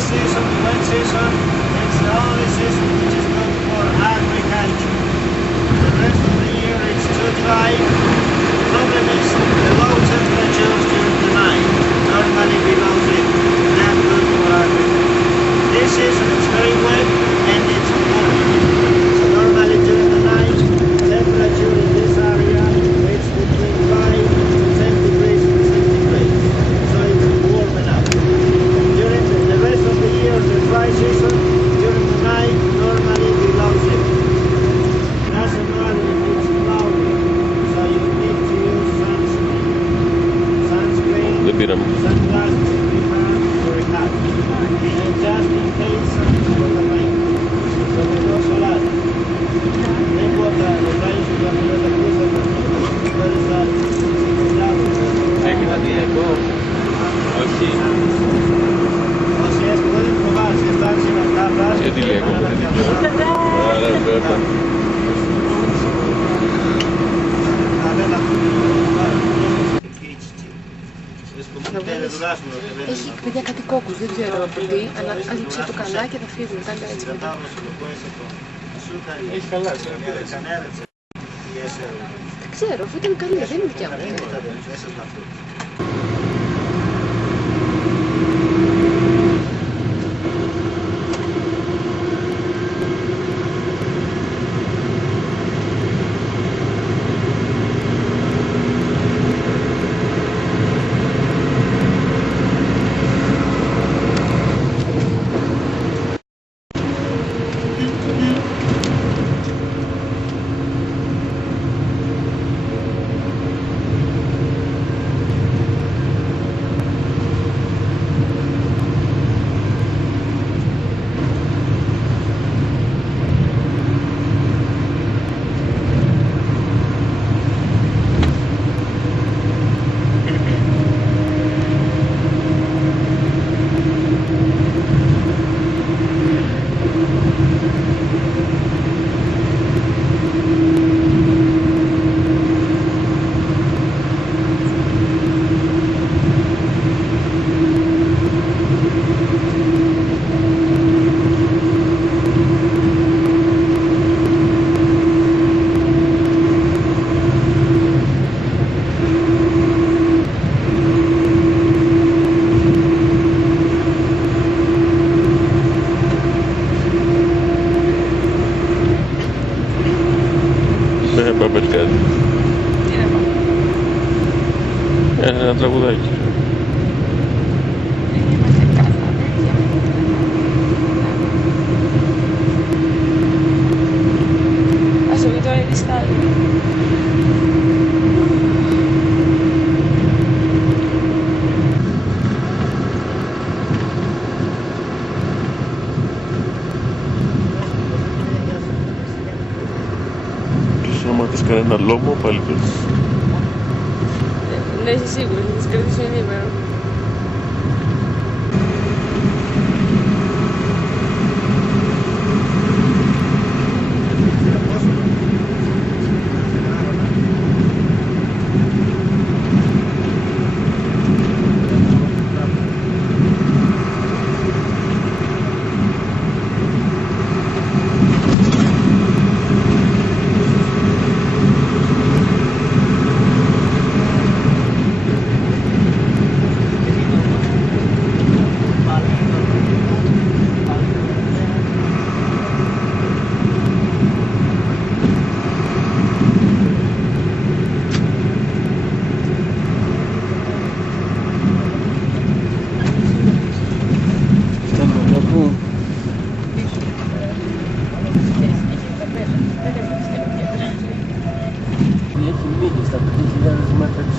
this season, wet season, it's the only season which is good for agriculture. The rest of the year it's too dry. The problem is the low temperatures during the night, normally below 0. Not good for agriculture. This season it's very wet and it's warm. So normally during the night, temperature in this area is between 5 to 10 degrees centigrade. So it's warm enough. During the rest of the year, the dry season, during the night, normally below 0. Doesn't matter if it's cloudy, so you need to use sunscreen. Sunscreen, sunglasses if you have, or a hat. And just in case something for the rain. So we go solar. Then what the rain should have been the cruise of the where is that? Έχει να δει εδώ. Όχι. Si es, pueden probar, si están sin las tapas. Sí, dile como te digo. Vale, perfecto. Έχει παιδιά κάτι κόκκους, δεν ξέρω από τι, αλλά άνοιξε το καλά και θα φύγουν, τα έτσι μετά. Έχει καλά, Δεν ξέρω, αφού ήταν καλή, δεν είναι δικιά μου. Ένα τραγουδάκι. Ας το δει τώρα η σκάλη. Άμα της κανένα λόμο πάλι πες. Ναι, είσαι σίγουρος, θα τις κρατήσω ενήμερο.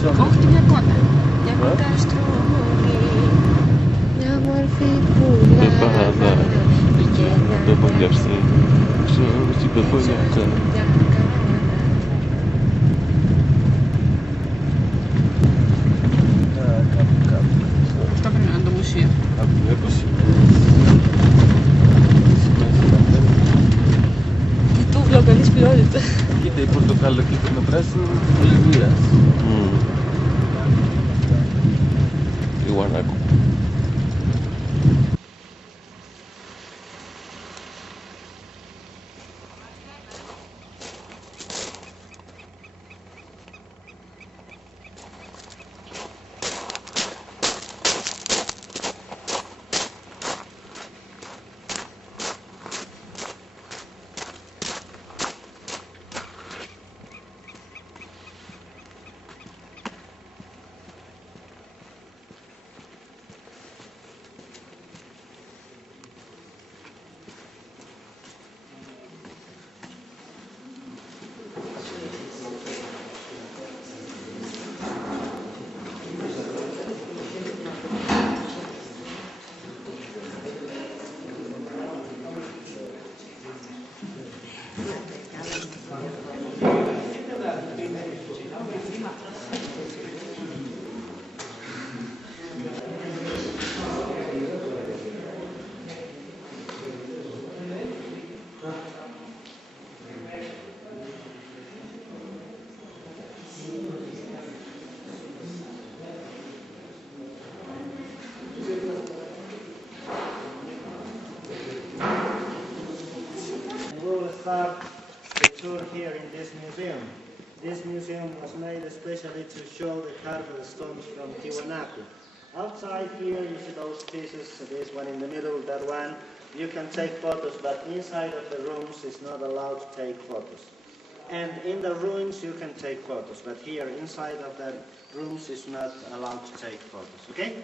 Όχι, μια κότα. Μια κότα αστρομονή. Μια μορφή πουλά. Δεν μπορεί να έρθει. Ξέρω, στην πεπονιακά. Αυτό πρέπει να είναι το μουσείο. Τι τούβλο καλής ποιότητας. Κοίτα, η πορτοκάλο και το πράσινο είναι πολύ μοίρας. Η Γουανάκου. start the tour here in this museum. This museum was made especially to show the carved stones from Tiwanaku. Outside here you see those pieces, this one in the middle, that one. You can take photos, but inside of the rooms is not allowed to take photos. And in the ruins you can take photos, but here inside of the rooms is not allowed to take photos, okay?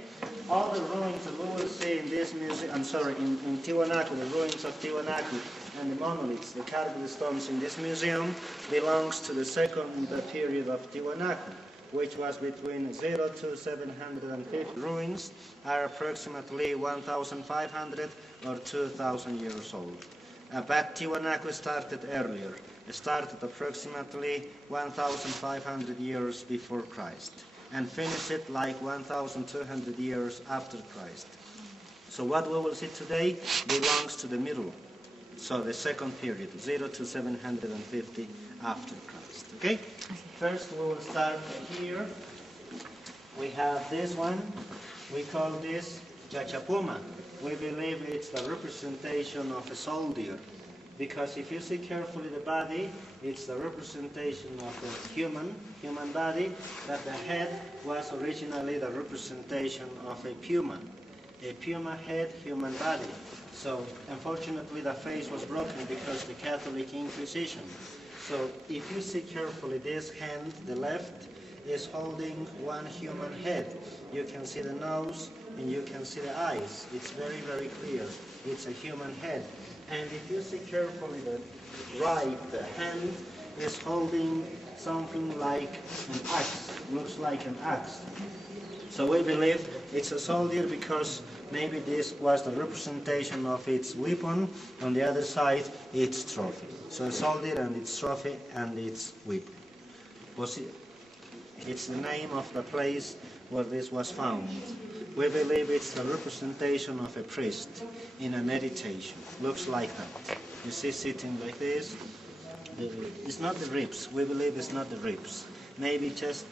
All the ruins that we will see in this museum, in Tiwanaku, the ruins of Tiwanaku and the monoliths, the carved stones in this museum belongs to the second period of Tiwanaku, which was between 0 to 750. Ruins are approximately 1,500 or 2,000 years old. But Tiwanaku started earlier. It started approximately 1,500 years before Christ and finished it like 1,200 years after Christ. So what we will see today belongs to the middle, so the second period, 0 to 750 after Christ. Okay? First we will start here. We have this one. We call this Chachapuma. We believe it's the representation of a soldier, because if you see carefully the body, it's the representation of a human body, but the head was originally the representation of a puma head, human body. So unfortunately the face was broken because the Catholic Inquisition. So if you see carefully, this hand, the left, is holding one human head. You can see the nose and you can see the eyes. It's very, very clear. It's a human head. And if you see carefully, the right hand is holding something like an axe. Looks like an axe. So we believe it's a soldier because maybe this was the representation of its weapon. On the other side, its trophy. So a soldier and its trophy and its weapon. It's the name of the place where this was found. We believe it's the representation of a priest in a meditation. Looks like that. You see, sitting like this. It's not the ribs. We believe it's not the ribs. Maybe just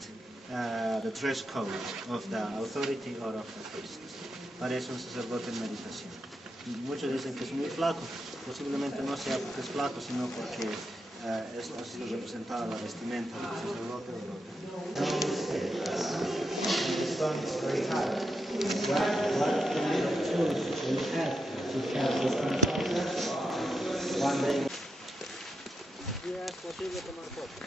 the dress code of the authority or of the priest. Parece un sacerdote en meditación. Muchos dicen que es muy flaco. Posiblemente no sea porque es flaco, sino porque es así representada la vestimenta del sacerdote o the stone is very hard. What kind of tools we have to catch this kind of objects? One day. Si es posible tomar fotos.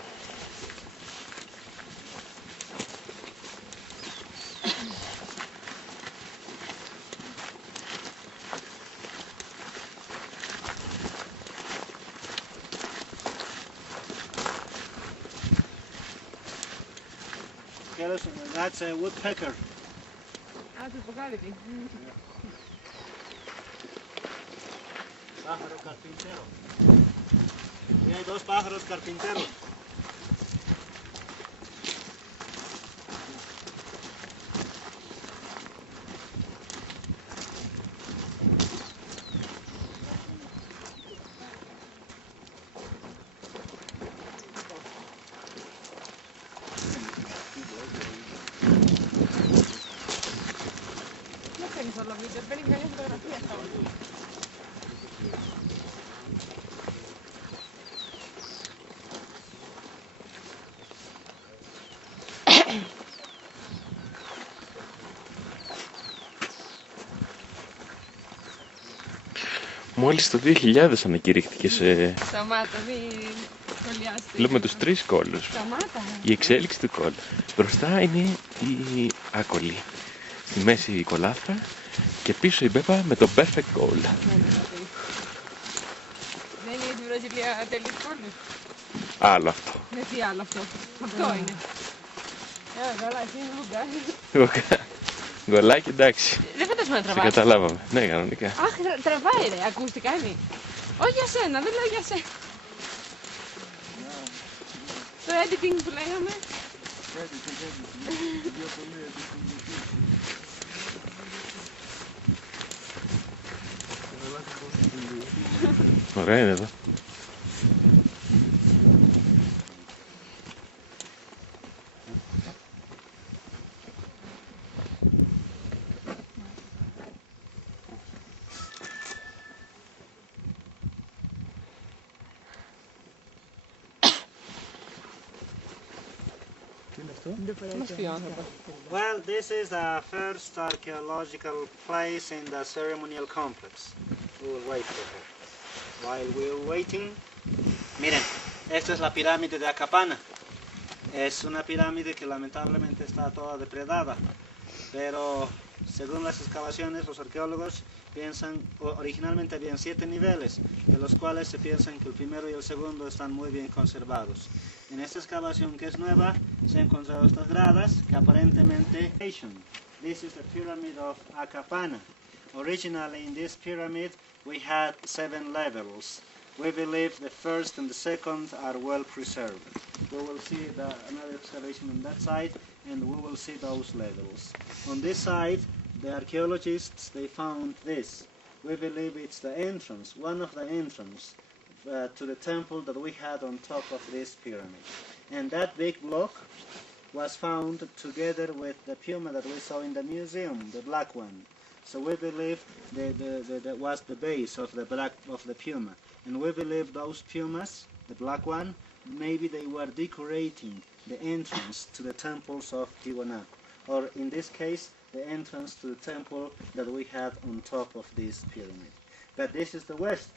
That's a woodpecker. Ah, tu apocalipsis. Pájaro carpintero. Y hay dos pájaros carpinteros. Solo video, película y fotografía está bueno. Μόλις το 2000 ανακηρύχθηκε σε... Σταμάτα, μην σχολιάστε. Βλέπουμε τους τρεις κόλλους. Σταμάτα. Η εξέλιξη του κόλλου. Μπροστά είναι η άκολη. Στη μέση η κολάφρα και πίσω η μπέπα με το perfect goal. Δεν είναι η Βραζιλία τέλειος κόλλος. Άλλο αυτό. Με τι άλλο αυτό. Αυτό είναι. Καλά, εσύ είναι βουγκά. Γκολάκι, εντάξει. Δεν φαντάζομαι να Σε τραβάει. καταλάβαμε. Ναι, κανονικά. Αχ, τραβάει ρε, ακούστηκα είναι. Όχι για σένα, δεν λέω για σένα. Το editing που λέγαμε. Ωραία είναι εδώ. Well, this is the first archaeological place in the ceremonial complex. We will wait for her. While we're waiting, miren, esta es la pirámide de Acapana. Es una pirámide que lamentablemente está toda depredada, pero según las excavaciones, los arqueólogos piensan, originalmente habían 7 niveles, de los cuales se piensan que el primero y el segundo están muy bien conservados. En esta excavación, que es nueva, se han encontrado estas gradas que aparentemente... This is the pyramid of Acapana. Originally in this pyramid we had 7 levels. We believe the first and the second are well preserved. We will see another excavation on that side, and we will see those levels. On this side, the archaeologists, they found this. We believe it's the entrance, one of the entrance to the temple that we had on top of this pyramid. And that big block was found together with the puma that we saw in the museum, the black one. So we believe that was the base of the puma. And we believe those pumas, the black one, maybe they were decorating the entrance to the temples of Tiwanaku, or in this case, the entrance to the temple that we had on top of this pyramid. But this is the west,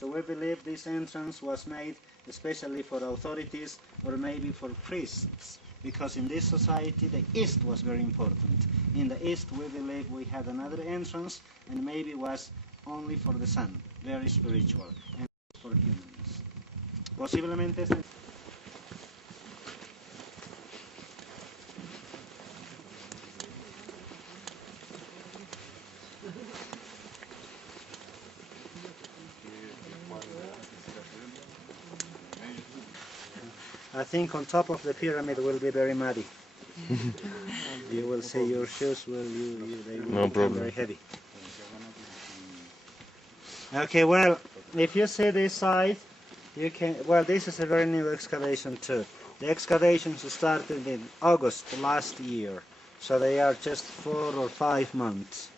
so we believe this entrance was made especially for authorities or maybe for priests, because in this society the east was very important. In the east we believe we had another entrance, and maybe was only for the sun, very spiritual, and for humans. Posiblemente este... I think on top of the pyramid will be very muddy. You will see your shoes they will become very heavy. Okay, well, if you see this side, you can, well, this is a very new excavation too. The excavations started in August last year, so they are just 4 or 5 months.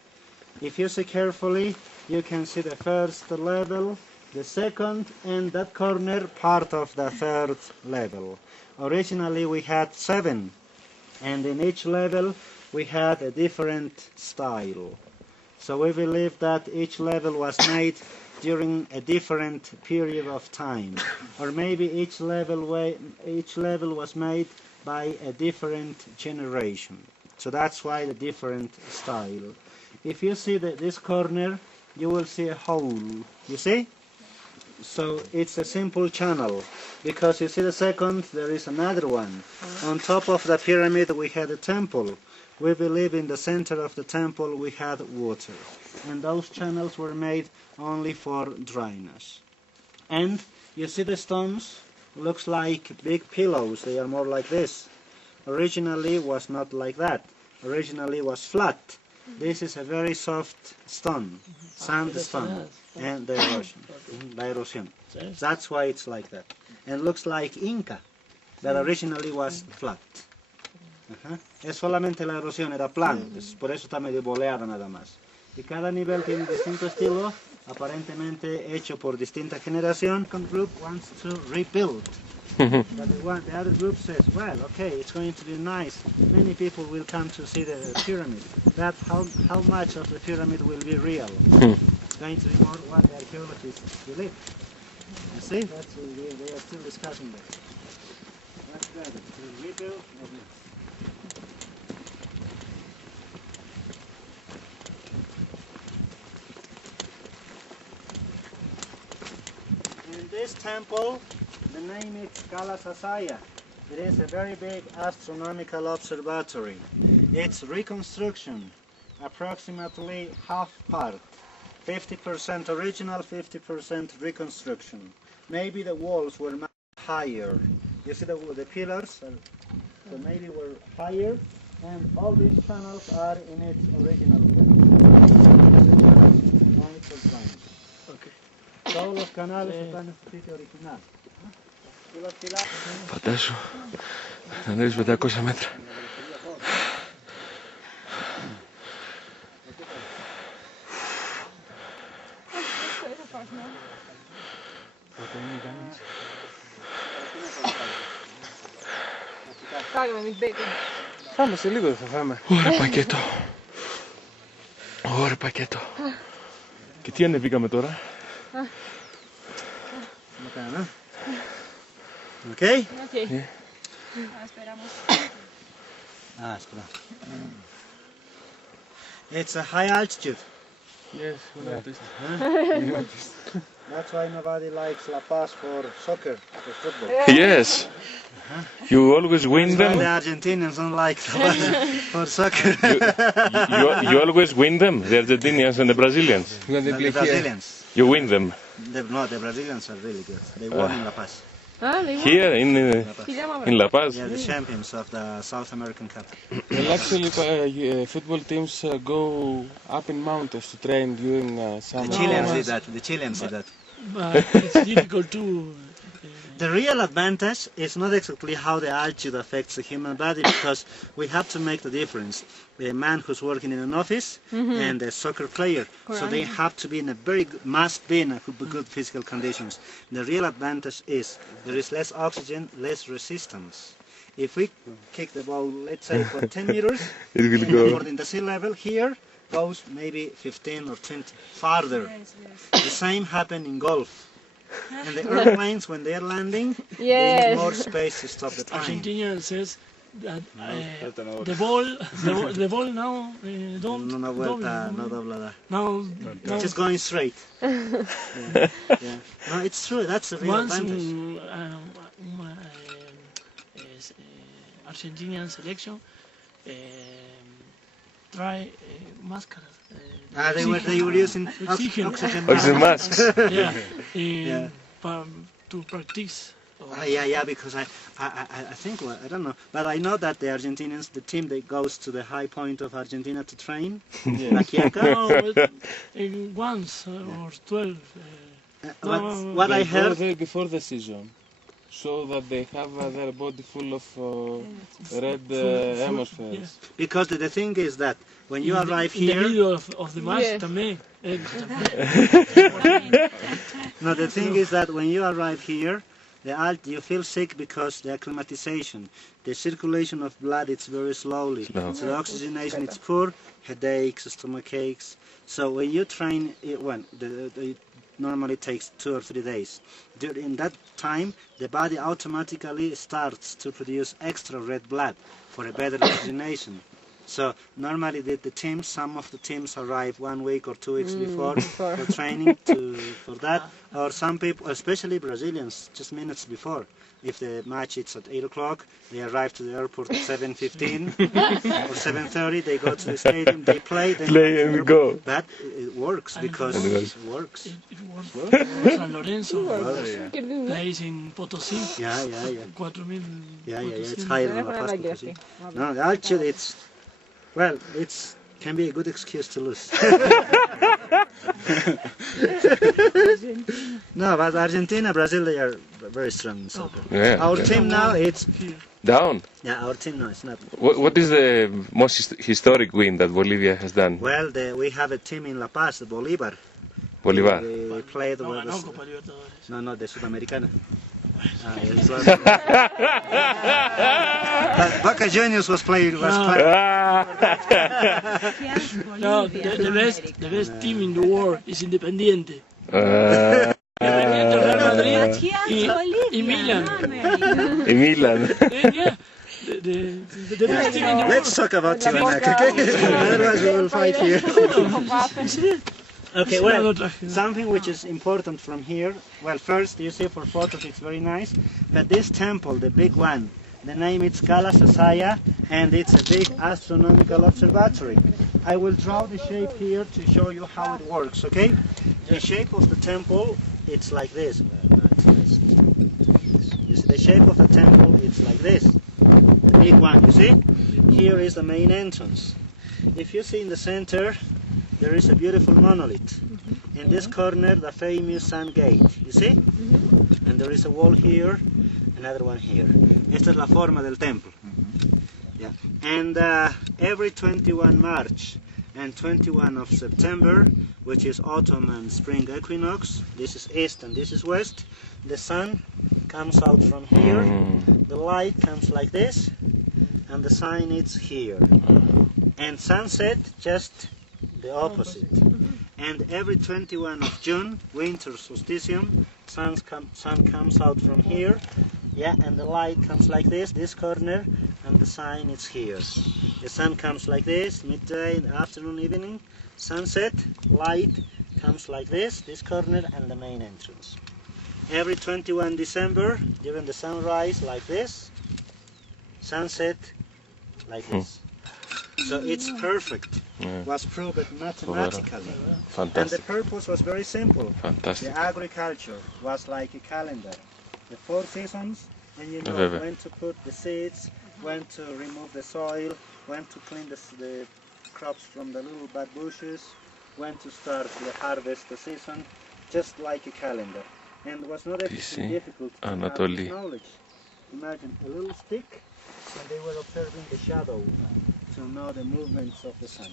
If you see carefully, you can see the first level, the second, and that corner part of the third level. Originally we had 7, and in each level we had a different style. So we believe that each level was made during a different period of time, or maybe each level was made by a different generation. So that's why the different style. If you see this corner, you will see a hole. You see? So it's a simple channel, because you see the second, there is another one. On top of the pyramid we had a temple. We believe in the center of the temple we had water, and those channels were made only for dryness. And you see the stones, looks like big pillows, they are more like this. Originally was not like that, originally was flat. This is a very soft stone, sandstone, and the erosion, la erosión. That's why it's like that. And looks like Inca, that originally was flat. Es solamente la erosión, era plano, por eso está medio boleada nada más. Y cada nivel tiene distinto estilo, aparentemente hecho por distinta generación. One group wants to rebuild. But the other group says, well, okay, it's going to be nice. Many people will come to see the pyramid. That how much of the pyramid will be real? It's going to be more what the archaeologists believe. You see, they are still discussing that. What's that? To rebuild or not? In this temple, the name is Kalasasaya. It is a very big astronomical observatory. Its reconstruction, approximately half part, 50% original, 50% reconstruction. Maybe the walls were much higher. You see the pillars, so maybe were higher, and all these channels are in its original place. Okay. Todos los canales están en su sitio original. Φαντάσου, θα ανέβεις 500 μέτρα. Φάγαμε με μπέικον. Φάμε σε λίγο, θα φάμε. Ωραία πακέτο. Ωραία πακέτο. Και τι ανεβήκαμε τώρα? Okay? Okay. Esperamos. Espera. It's a high altitude. Yes, we noticed. That's why nobody likes lapaz for soccer, for football. Yes. You always win That's why the them? Argentinians don't like lapaz for soccer. You always win them? The Argentinians and the Brazilians? When they The play here. Brazilians. You win them? The Brazilians are really good. They won in La Paz. Ah, they won. Here Φιλιά μαύρα. in La Paz? They are the champions of the South American Cup. Well, actually, football teams go up in mountains to train during The summer. Chileans did that. The Chileans did that. But it's difficult to. The real advantage is not exactly how the altitude affects the human body, because we have to make the difference. A man who's working in an office and a soccer player, so they have to be in a must be in a good physical conditions. The real advantage is there is less oxygen, less resistance. If we kick the ball, let's say for 10 meters, It will go. in the sea level here goes maybe 15 or 20 farther. The same happen in golf. And the airplanes, when they are landing, they Yes. need more space to stop the time. Argentina says that the ball now don't No vuelta, no doblada. now It's just going straight. Yeah. No, it's true. That's the real once advantage. Argentinian selection try máscaras. They were using Oxygen. oxygen Oxygen masks. masks. Yeah, to practice. Yeah, because I think, well, I don't know, but I know that the Argentinians, the team that goes to the high point of Argentina to train, Taquiaca. No, once or 12. What I heard, Before the season, so that they have their body full of red hemispheres. Yes. because the thing is that when you arrive in the here, middle of the match Yes. también. no, the thing is that when you arrive here, you feel sick because the acclimatization, the circulation of blood, it's very slowly. Slow. So the oxygenation it's poor, headaches, stomach aches. So when you train, it normally takes 2 or 3 days. During that time, the body automatically starts to produce extra red blood for a better oxygenation. So normally some of the teams arrive 1 week or 2 weeks before for training for that, or some people, especially Brazilians, just minutes before. If the match is at 8 o'clock, they arrive to the airport at 7:15 or 7:30. They go to the stadium, they play and go. But it works because it works. It was San Lorenzo plays in Potosí. Yeah. 4,000. Yeah. It's higher than La Paz. Potosí. No, the altitude, it's can be a good excuse to lose. No, but Argentina, Brazil, they are very strong in soccer. Yeah. Our team now, it's Down. our team now, it's not. What is the most historic win that Bolivia has done? Well, we have a team in La Paz, the Bolívar. Bolivar. They played No with ganó Copa Libertadores. no, the Sudamericana. Boca Juniors was playing. Ah. No, the best team in the world is Independiente. Independiente, Real Madrid y Milan. In Milan. Yeah, the best team in the world. Let's talk about Tijuana, okay? Otherwise we will fight here. Okay, well, something which is important from here. Well, first, you see for photos it's very nice, but this temple, the big one, the name is Kala Sasaya, and it's a big astronomical observatory. I will draw the shape here to show you how it works, okay? The shape of the temple, it's like this. You see, the shape of the temple, it's like this. The big one, you see? Here is the main entrance. If you see in the center, there is a beautiful monolith. In this corner, the famous sun gate, you see? And there is a wall here, another one here. Esta es la forma del templo. Yeah. And every 21 March and 21 of September, which is autumn and spring equinox, this is east and this is west, the sun comes out from here, the light comes like this, and the sign is here. And sunset, just the opposite. And every 21 of June, winter solstitium, sun comes out from here, yeah, and the light comes like this corner, and the sign is here. The sun comes like this, midday, afternoon, evening, sunset, light comes like this corner, and the main entrance. Every 21 December, during the sunrise, like this, sunset, like this. So it's perfect. Was proved mathematically. Fantastic. And the purpose was very simple. Fantastic. The agriculture was like a calendar. The 4 seasons, and you know when to put the seeds, when to remove the soil, when to clean the crops from the little bad bushes, when to start the harvest the season, just like a calendar. And it was not difficult to have this knowledge. Imagine a little stick, and they were observing the shadow to know the movements of the sun.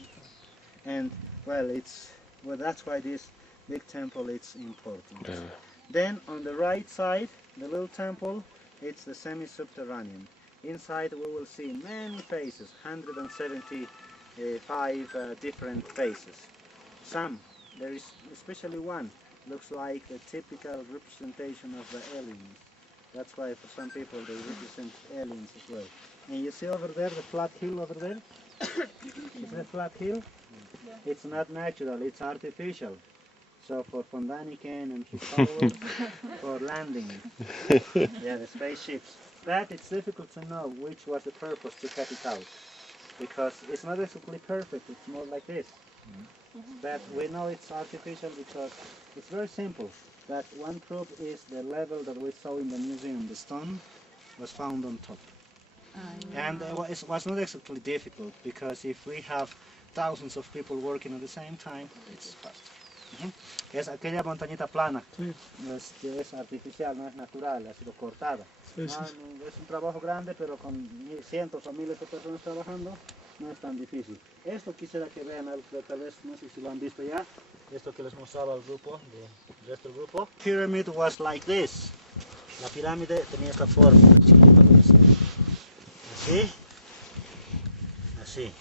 And well, that's why this big temple is important. Then on the right side, the little temple, it's the semi-subterranean. Inside we will see many faces, 175 different faces. There is especially one, looks like the typical representation of the aliens. That's why for some people they represent aliens as well. And you see over there, the flat hill over there? Is that flat hill? Yeah. It's not natural, it's artificial. So for Von Daniken and his followers, for landing, yeah, the spaceships. That it's difficult to know which was the purpose to cut it out. Because it's not exactly perfect, it's more like this. But we know it's artificial because it's very simple. That one proof is the level that we saw in the museum. The stone was found on top. And it was not exactly difficult because if we have thousands of people working at the same time, it's faster. Es aquella montañita plana, es artificial, no es natural, ha sido cortada. Es un trabajo grande, pero con cientos o miles de personas trabajando, no es tan difícil. Esto quisiera que vean, tal vez, no sé si lo han visto ya, esto que les mostraba al grupo, el resto del grupo. Pyramid was like this. La pirámide tenía esta forma. Así. Así.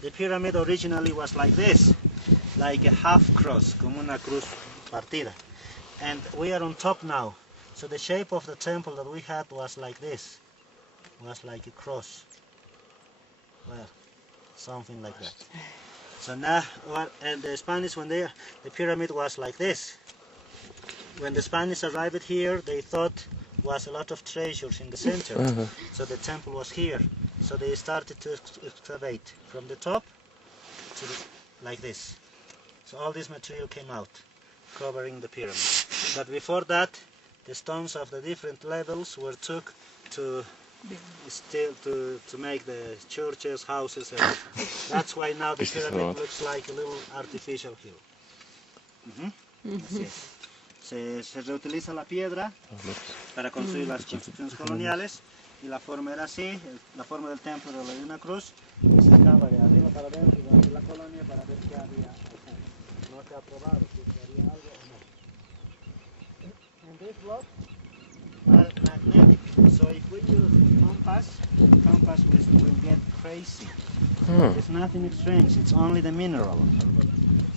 The pyramid originally was like this, like a half cross, como una cruz partida. And we are on top now. So the shape of the temple that we had was like this, was like a cross. Well, something like that. So now, and the Spanish, the pyramid was like this. When the Spanish arrived here, they thought was a lot of treasures in the center. So the temple was here. So they started to excavate from the top to like this. So all this material came out, covering the pyramid. But before that, the stones of the different levels were took to make the churches, houses, everything. That's why now the pyramid looks like a little artificial hill. Así es. Se reutiliza la piedra para construir las construcciones coloniales y la forma era así, la forma del templo era de una cruz y se acaba de arriba para adentro durante la colonia para ver qué había. No se ha probado si haría algo o no. And these blocks are magnetic, so if we use compass will get crazy. It's nothing strange, it's only the mineral.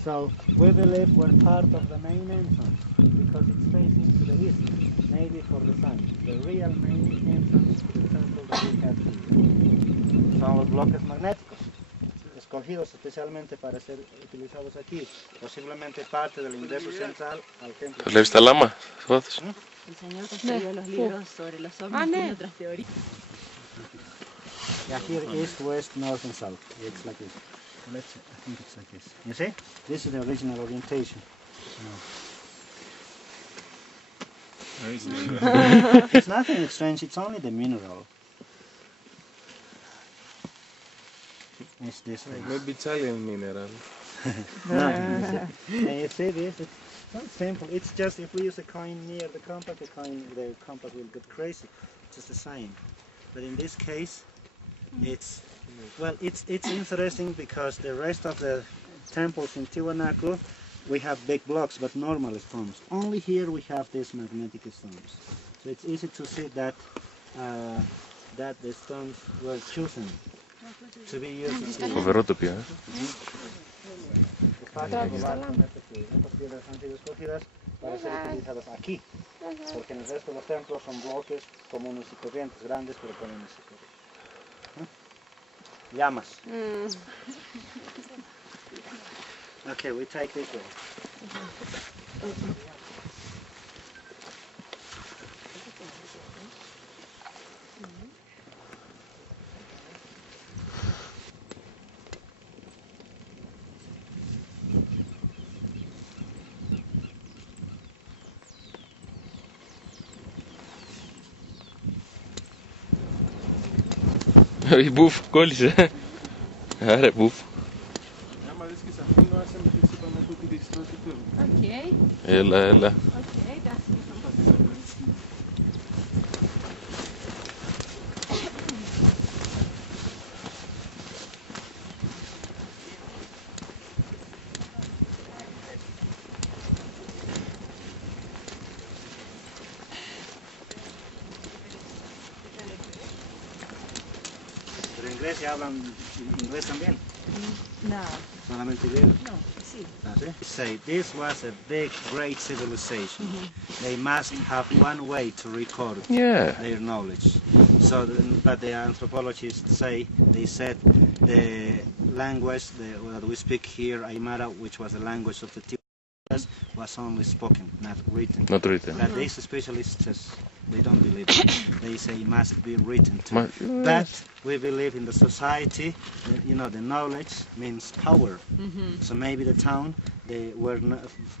So we believe we're part of the main entrance because it's facing to the east, maybe for the sun. The real main entrance to the temple that we have here. Son los bloques magnéticos, escogidos especialmente para ser utilizados aquí, posiblemente parte del ingreso central al templo. ¿Le viste la lama? El señor construyó los libros sobre los ovnis y otras teorías. Yeah, here east, west, north and south. It's like this. I think it's like this. You see? This is the original orientation. It's nothing strange, it's only the mineral. It's this way. Maybe Italian mineral. No. You see this? It's not simple. It's just if we use a coin near the compass, the compass will get crazy. It's just a sign. But in this case, it's interesting because the rest of the temples in Tiwanaku, we have big blocks but normal stones. Only here we have these magnetic stones. So it's easy to see that that the stones were chosen to be used. Φοβερό τοπίο, Estas piedras han sido escogidas para ser utilizadas aquí, porque en el resto de los templos son bloques comunes y corrientes grandes, pero comunes y corrientes. Llamas. Okay, we take this way. Η Μπουφ κόλλησε. Άρα Μπουφ. Άμα δεις και σε αυτήν, άσε με τις είπαμε που τη διστός του φίλου. Okay. Έλα, έλα. Okay, das Pero en Grecia hablan inglés también. No. Solamente griego. No, sí. Ah, ¿sí? Say this was a big, great civilization. They must have one way to record Yeah. their knowledge. So, but the anthropologists say they said the language that we speak here, Aymara, which was the language of the T12, was only spoken, not written. Not written. But these specialists they don't believe it. They say it must be written too. Ma- But we believe in the society, you know, the knowledge means power. So maybe the town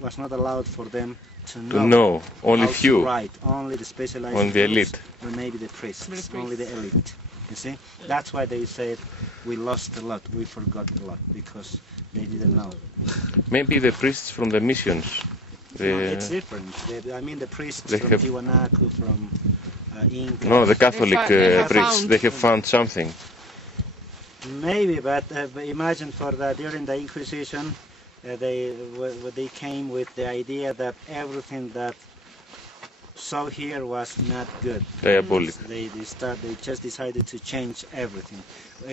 was not allowed for them to know, only how to few. write, only the specialized Only the groups, elite. or maybe the priests, only the elite. You see, that's why they said we lost a lot, we forgot a lot, because they didn't know. Maybe the priests from the missions. It's different. I mean the priests They from have- Tiwanaku, from Inca. No, the Catholic They priests. found- They have found something. Maybe, but imagine for that during the Inquisition, they came with the idea that everything that saw here was not good. Diabolic. They just decided to change everything.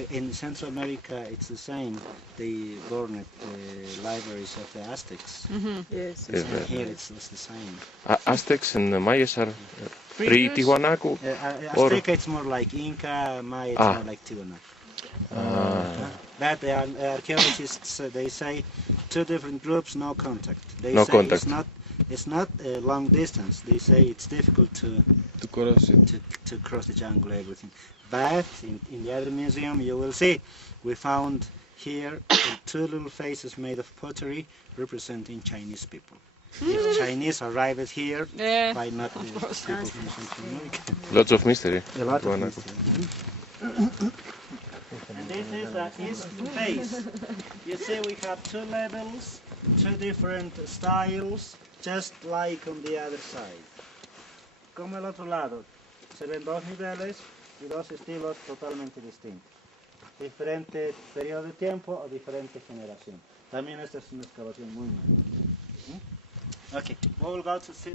In Central America, it's the same. They burned the libraries of the Aztecs. Yes. And here it's the same. Aztecs and Mayas are pre-Tiwanaku. Azteca it's more like Inca, Maya it's more like Tiwanaku. But the archaeologists they say two different groups, no contact. They No say contact. It's not a long distance. They say it's difficult Του κορώσει. to cross the jungle, everything. But in the other museum you will see we found here two little faces made of pottery representing Chinese people. If Chinese arrived here, Yeah. why not the people from Central America? Lots of mystery. A lot of Tiwanaku. mystery. And this is the east face. You see we have two levels, two different styles, just like on the other side. Como el otro lado, se ven dos niveles y dos estilos totalmente distintos. Diferente periodo de tiempo o diferente generación. También esta es una excavación muy buena. Okay, we will go to see.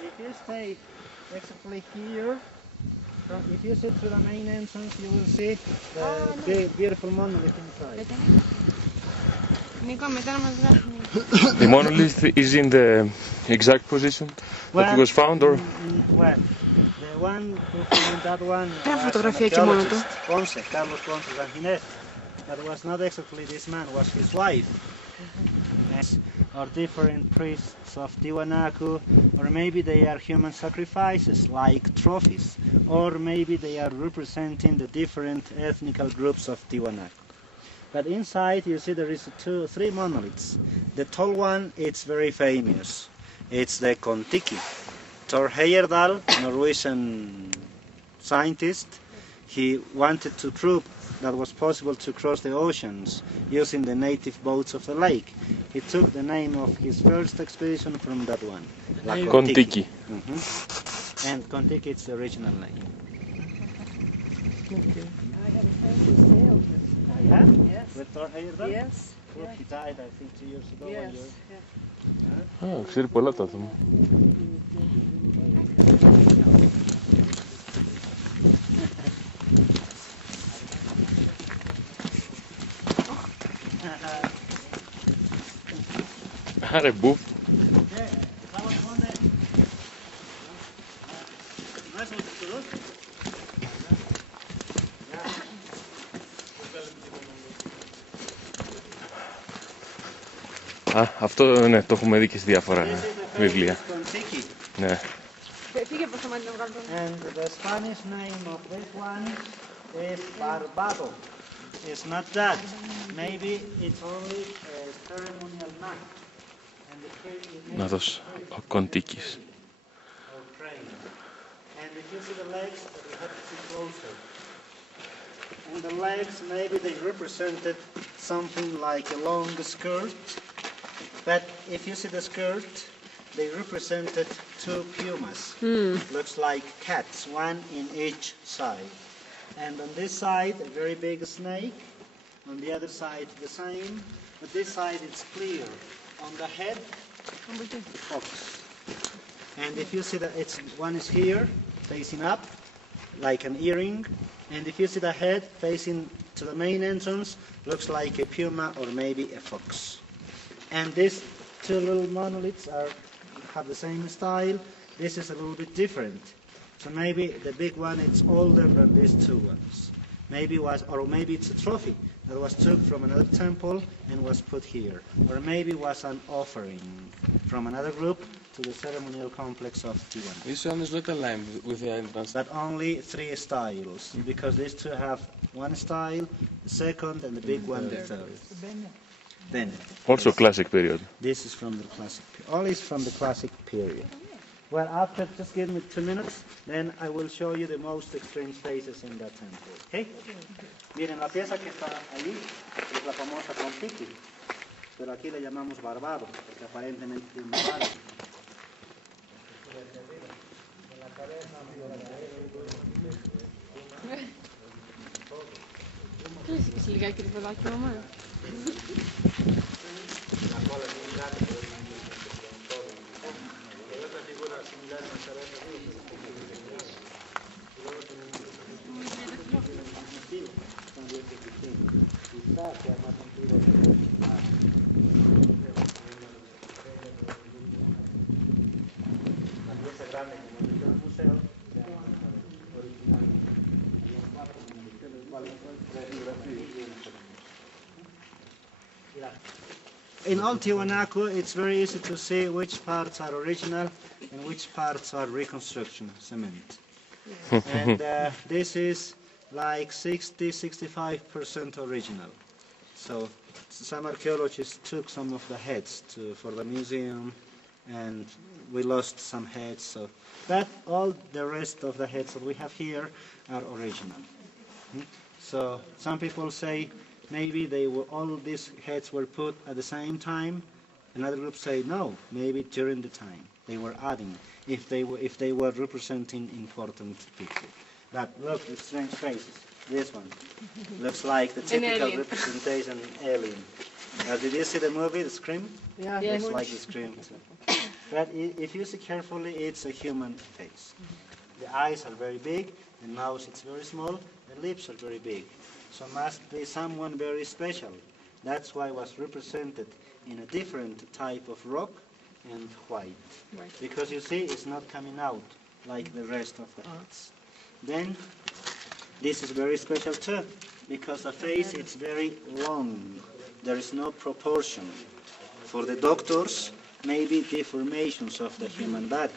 If you stay exactly here, if you sit through the main entrance, you will see the beautiful monolith inside. Νίκο, μετά να μας γράψουν. The monolith is in the exact position that it was found, or Well, the one who found that one Una was fotografía an aquí μόνο του. archaeologist, Ponce, Carlos Ponce Sanginés. That was not exactly this man, was his wife. Or different priests of Tiwanaku, or maybe they are human sacrifices like trophies, or maybe they are representing the different ethnical groups of Tiwanaku. But inside you see there is three monoliths. The tall one, it's very famous. It's the Kon-Tiki. Thor Heyerdahl, Norwegian scientist, he wanted to prove that was possible to cross the oceans using the native boats of the lake. He took the name of his first expedition from that one, La Kon-Tiki. And Kon-Tiki is the original name. Yeah? Yes. With Thor Heyerdahl? Yes. Well, he died, I think, 2 years ago. Yes. Α, ξέρει πολλά τα άτομα. Άρε μπουφ. Α, αυτό ναι, το έχουμε δει και σε διάφορα βιβλία. Ναι. And the Spanish name of this one is Barbado. It's not that. Maybe it's only a ceremonial nut. And the tree is Να δώσω ο Kon-Tikis. or praying. And if you see the legs, we have to see closer. And the legs, maybe they represented something like a long skirt. But if you see the skirt, they represented two pumas. Looks like cats, one in each side. And on this side, a very big snake. On the other side, the same. But this side, it's clear. On the head, fox. And if you see that it's one is here, facing up, like an earring. And if you see the head facing to the main entrance, looks like a puma or maybe a fox. And these two little monoliths have the same style. This is a little bit different. So maybe the big one is older than these two ones. Maybe it's a trophy that was took from another temple and was put here. Or maybe was an offering from another group to the ceremonial complex of T12. This one is not aligned with the entrance. But only three styles, because these two have one style, the second, and the big one, the third. Then, Also classic period. this is from the classic period. All is from the classic period. Well, after, just give me 2 minutes, then I will show you the most extreme spaces in that temple. Okay? Miren, la pieza que está allí es la famosa Kon-Tiki, pero aquí le llamamos barbado, porque aparentemente tiene un barbo. Λιγάκι το παιδάκι μου, In all Tiwanaku, it's very easy to see which parts are original and which parts are reconstruction, cement. And this is like 60-65% original. So some archaeologists took some of the heads for the museum, and we lost some heads. But all the rest of the heads that we have here are original. So some people say maybe all these heads were put at the same time. Another group say no, maybe during the time they were adding if they were representing important people. But look, the strange faces. This one looks like the typical representation alien. Did you see the movie, The Scream? Yeah. It looks like The Scream too. But if you see carefully, it's a human face. The eyes are very big, the nose is very small, the lips are very big. So must be someone very special. That's why it was represented in a different type of rock and white. Right. Because you see, it's not coming out like the rest of the heads. Then, this is very special too, because the face is very long. There is no proportion. For the doctors, maybe deformations of the human body.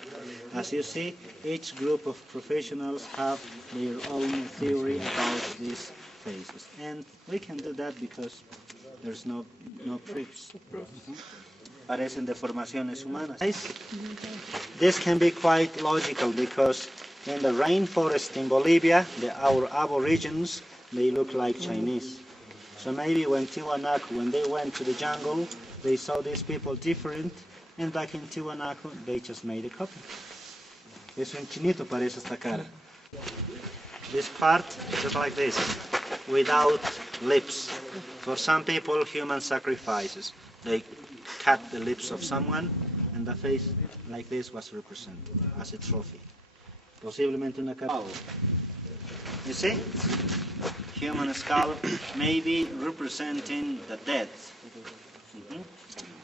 As you see, each group of professionals have their own theory about these faces. And we can do that because there's no proofs. Parecen deformaciones humanas. This can be quite logical because in the rainforest in Bolivia, our aborigines they look like Chinese. So maybe when Tiwanaku, when they went to the jungle, they saw these people different, and back in Tiwanaku, they just made a copy. Es un chinito parece esta cara. This part, just like this, without lips. For some people, human sacrifices. They cut the lips of someone, and the face like this was represented as a trophy. Posiblemente una cara. You see? Human skull, maybe representing the dead.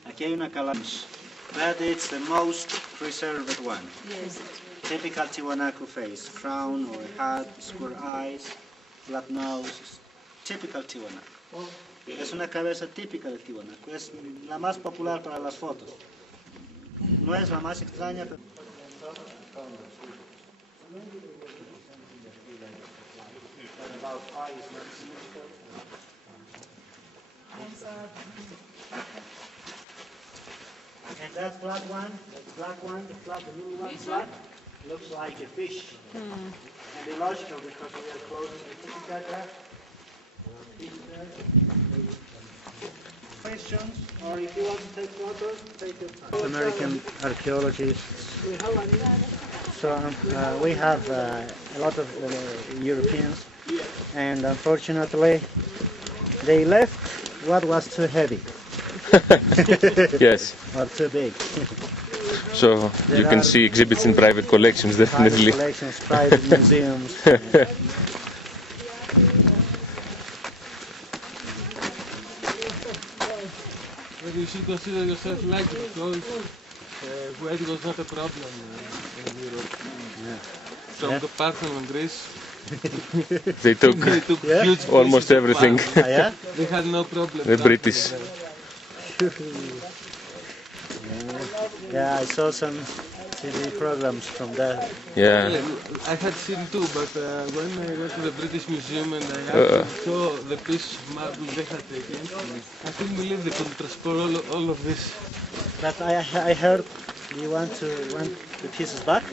Aquí hay una calamity, but it's the most preserved one. Yes. Typical Tiwanaku face, crown or hat, square eyes, flat nose, typical Tiwanaku. Es una cabeza típica de Tiwanaku, es la más popular para las fotos. No es la más extraña, pero... And that black one, the little one, black, looks like a fish. And illogical because we are close to the Titikaka. Questions, or if you want to take photos, take your time. American archaeologists. So we have a lot of Europeans, and unfortunately, they left what was too heavy. Yes. Or too big. So you can see exhibits in private collections, definitely. Private collections, private museums. But you should consider yourself lucky because weight was not a problem in Europe. From the Parthenon Greece, They took huge almost pieces of everything. Parthenon. Yeah? They had no problem. The British. Yeah, I saw some TV programs from there. Yeah. I had seen too, but when I went to the British Museum and I actually saw the piece of marble they had taken, I couldn't believe they could transport all of this. But I heard you want the pieces back?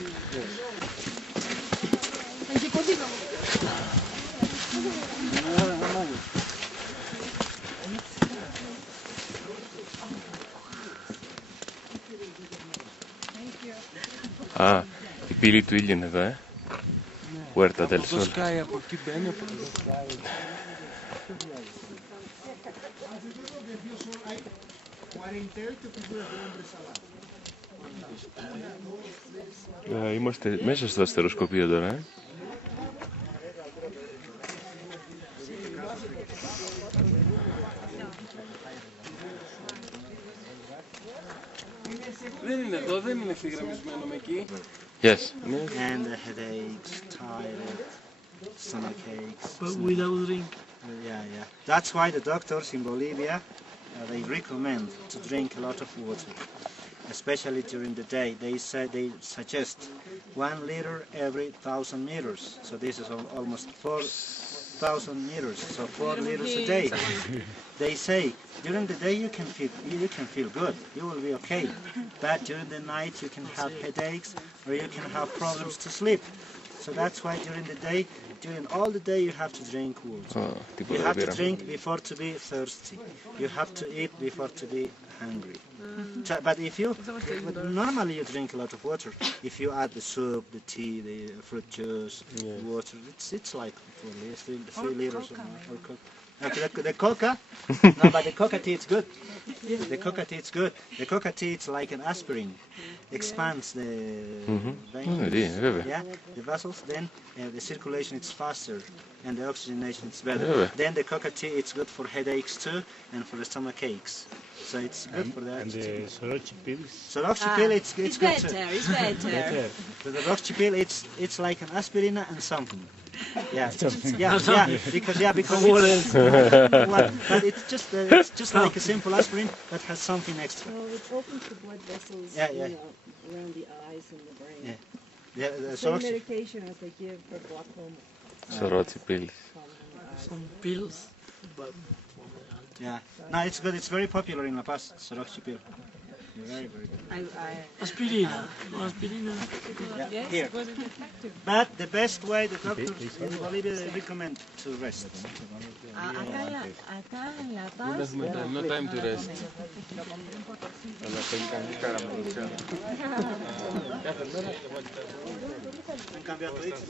Α, η πύλη του ήλιου είναι εδώ, Huerta del Το Sol. σκάει από εκεί μπαίνει, από εδώ σκάει. Είμαστε μέσα στο αστεροσκοπείο τώρα, Δεν είναι εδώ, δεν είναι ευθυγραμμισμένο με εκεί. Yes. And the headaches, tired, stomach aches. But without drink. Yeah. That's why the doctors in Bolivia, they recommend to drink a lot of water, especially during the day. They suggest 1 liter every 1,000 meters. So this is almost 4,000 meters. So 4 liters a day. They say during the day you can feel good. You will be okay. But during the night you can have headaches or you can have problems to sleep. So that's why during the day, during all the day, you have to drink water. You have to drink before to be thirsty. You have to eat before to be hungry. But normally you drink a lot of water. If you add the soup, the tea, the fruit juice, water, it's like 3 liters or coke. The coca, no, but the coca tea is good. The coca tea is good. The coca tea is like an aspirin, expands the veins, the vessels. Then the circulation is faster, and the oxygenation is better. Then the coca tea is good for headaches too, and for the stomach aches. So it's good for that. And the Sorochi pills? Sorochi pill, it's good too. It's better. The Sorochi pill, it's like an aspirin and something. Yeah, because What else? but it's just like a simple aspirin that has something extra. Well, it opens the blood vessels around the eyes and the brain. The Same medication as they give for glaucoma. Sorochi pills. Some pills. But No, it's good. It's very popular in La Paz, Sorochi pill. Very, very good. Aspirina. No aspirina. Yeah, here. But the best way the doctors in Bolivia they recommend to rest. Acá en La Δεν Paz. έχουμε time, no time to rest. Αλλά θέλει κανείς καραμελουσία. Han cambiado dicho.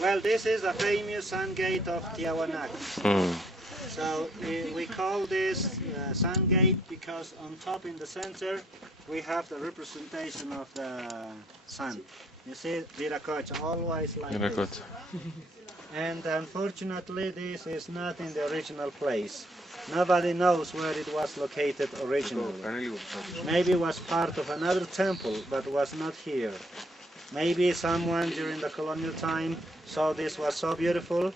Well, this is the famous sun gate of Tiahuanaco. So we call this sun gate because on top in the center we have the representation of the sun. You see, Viracocha, always like this. And unfortunately this is not in the original place. Nobody knows where it was located originally. Maybe it was part of another temple, but was not here. Maybe someone during the colonial time saw this was so beautiful,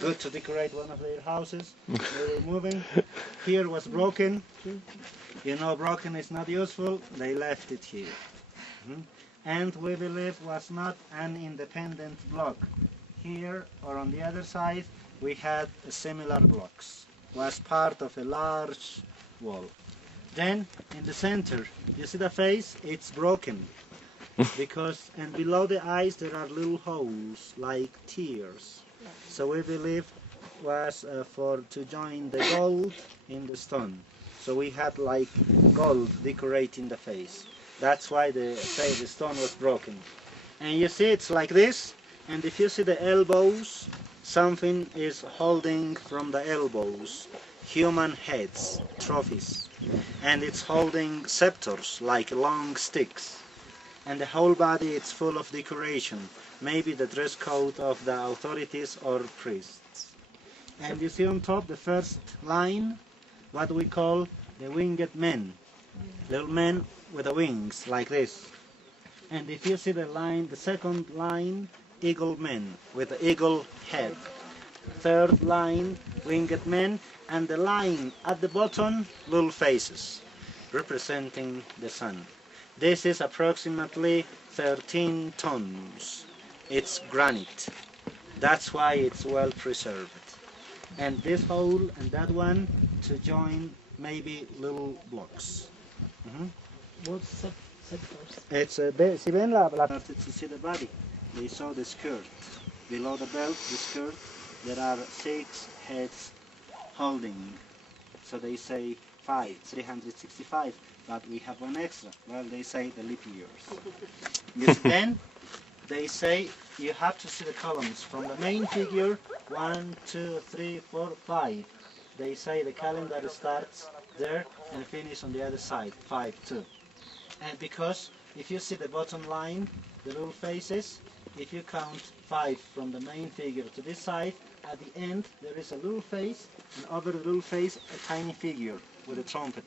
good to decorate one of their houses. They were moving. Here was broken. You know, broken is not useful. They left it here. And we believe was not an independent block. Here or on the other side we had similar blocks. Was part of a large wall. Then in the center, you see the face? It's broken. Because and below the eyes there are little holes like tears. So we believe was to join the gold in the stone. So we had like gold decorating the face. That's why the stone was broken. And you see it's like this, and if you see the elbows, something is holding from the elbows, human heads, trophies. And it's holding scepters, like long sticks. And the whole body it's full of decoration, maybe the dress code of the authorities or priests. And you see on top the first line, what we call the winged men, little men with the wings like this. And if you see the line, the second line, eagle men with the eagle head. Third line, winged men, and the line at the bottom, little faces, representing the sun. This is approximately 13 tons. It's granite. That's why it's well preserved. And this hole and that one to join maybe little blocks. What's sectors? It's si ven to see the body. They saw the skirt. Below the belt, the skirt, there are 6 heads holding. So they say 365. But we have one extra. Well, they say the leap years. Then they say you have to see the columns from the main figure 1, 2, 3, 4, 5. They say the calendar starts there and finish on the other side 5, 2. And because if you see the bottom line, the little faces, if you count 5 from the main figure to this side, at the end there is a little face, and over the little face a tiny figure with a trumpet.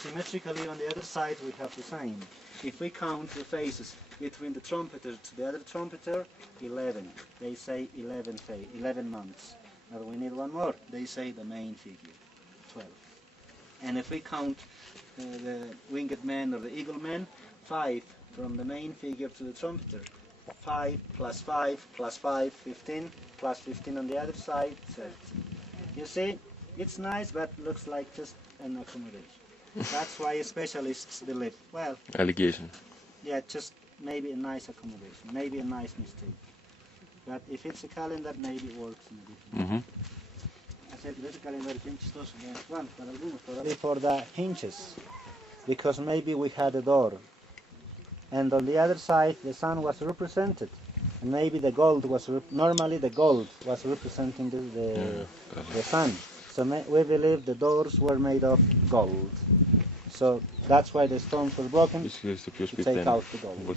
Symmetrically on the other side we have the same. If we count the faces between the trumpeter to the other trumpeter, 11. They say 11 months. Now we need one more. They say the main figure, 12. And if we count the winged man or the eagle man, 5 from the main figure to the trumpeter. 5 plus 5 plus 5, 15, plus 15 on the other side, 30. You see, it's nice, but looks like just an accommodation. That's why specialists believe, well, Allegation. yeah, just maybe a nice accommodation, maybe a nice mistake. But if it's a calendar, maybe it works in a different way. For the hinges, because maybe we had a door. And on the other side, the sun was represented. And maybe the gold was, normally the gold was representing the sun. So we believe the doors were made of gold. So that's why the stones were broken, to take out the gold.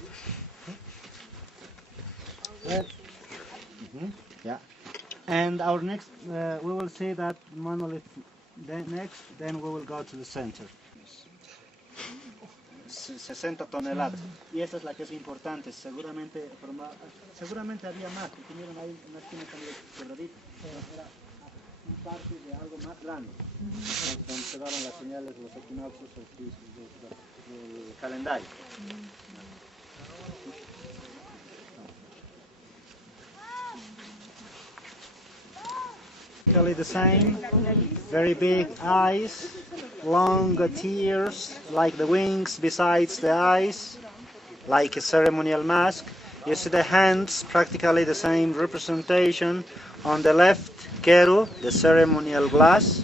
Yeah. And our next, we will see that monolith next, then we will go to the center. 60 toneladas. Y esa es la que es importante. Seguramente había más, porque miren ahí una esquina también quebradita. Era un parte de algo más grande, donde se daban las señales, los equinoccios, del calendario. practically the same. Very big eyes, long ears, like the wings besides the eyes, like a ceremonial mask. You see the hands, practically the same representation. On the left, keru, the ceremonial glass.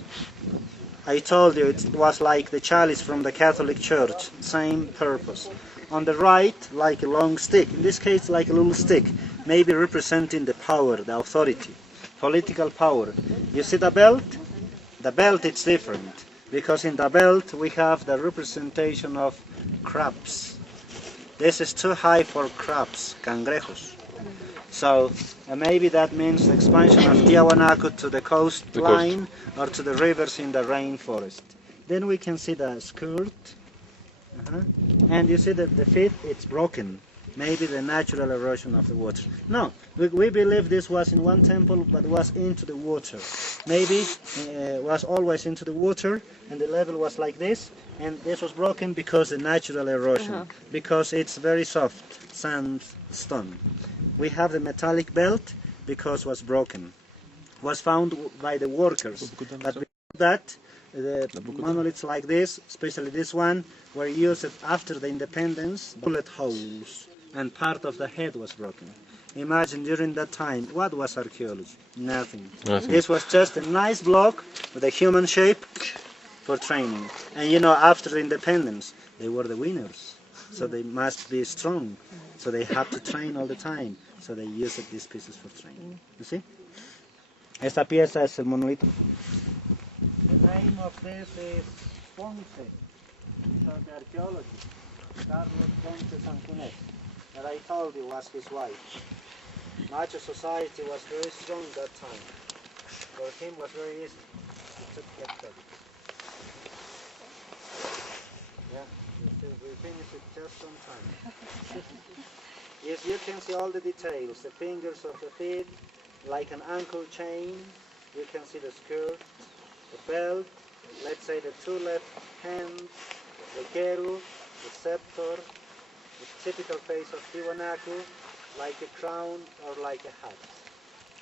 I told you it was like the chalice from the Catholic Church, same purpose. On the right, like a long stick, in this case like a little stick, maybe representing the power, the authority, political power. You see the belt? The belt is different, because in the belt we have the representation of crabs. This is too high for crabs, cangrejos. So maybe that means the expansion of Tiwanaku to the coastline or to the rivers in the rainforest. Then we can see the skirt. And you see that the feet, it's broken. Maybe the natural erosion of the water. No, we believe this was in one temple, but was into the water. Maybe was always into the water, and the level was like this, and this was broken because the natural erosion, because it's very soft sandstone. We have the metallic belt because was broken, was found by the workers. But before that, the monoliths like this, especially this one, were used after the independence, bullet holes, and part of the head was broken. Imagine during that time, what was archaeology? Nothing. This was just a nice block with a human shape for training. And you know, after the independence, they were the winners. So they must be strong. So they have to train all the time. So they used these pieces for training. You see? Esta pieza es el monolito. The name of this is Ponce. So the archaeologist, Carlos Ponce Sancunet, that I told you was his wife. Macho society was very strong that time. For him was very easy. He took get credit. Yeah, we finished it just on time. Yes, you can see all the details, the fingers of the feet, like an ankle chain. You can see the skirt, the belt, let's say the two left hands, the keru, the scepter, the typical face of Tiwanaku, like a crown or like a hat.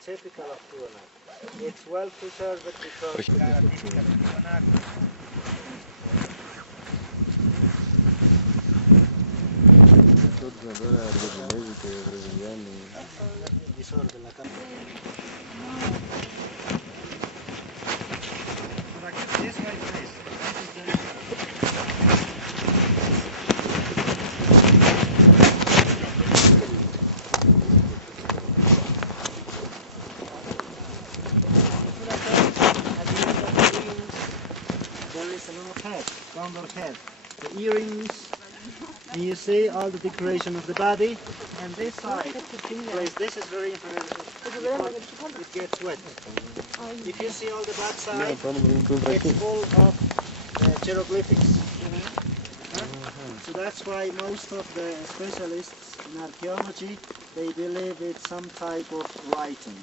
Typical of Tiwanaku. It's well preserved because Tiwanaku. There is a little head, condor head, the earrings, and you see all the decoration of the body, and this side, this is very important, it gets wet. If you see all the back side, it's full of hieroglyphics. So that's why most of the specialists in archaeology, they believe it's some type of writing.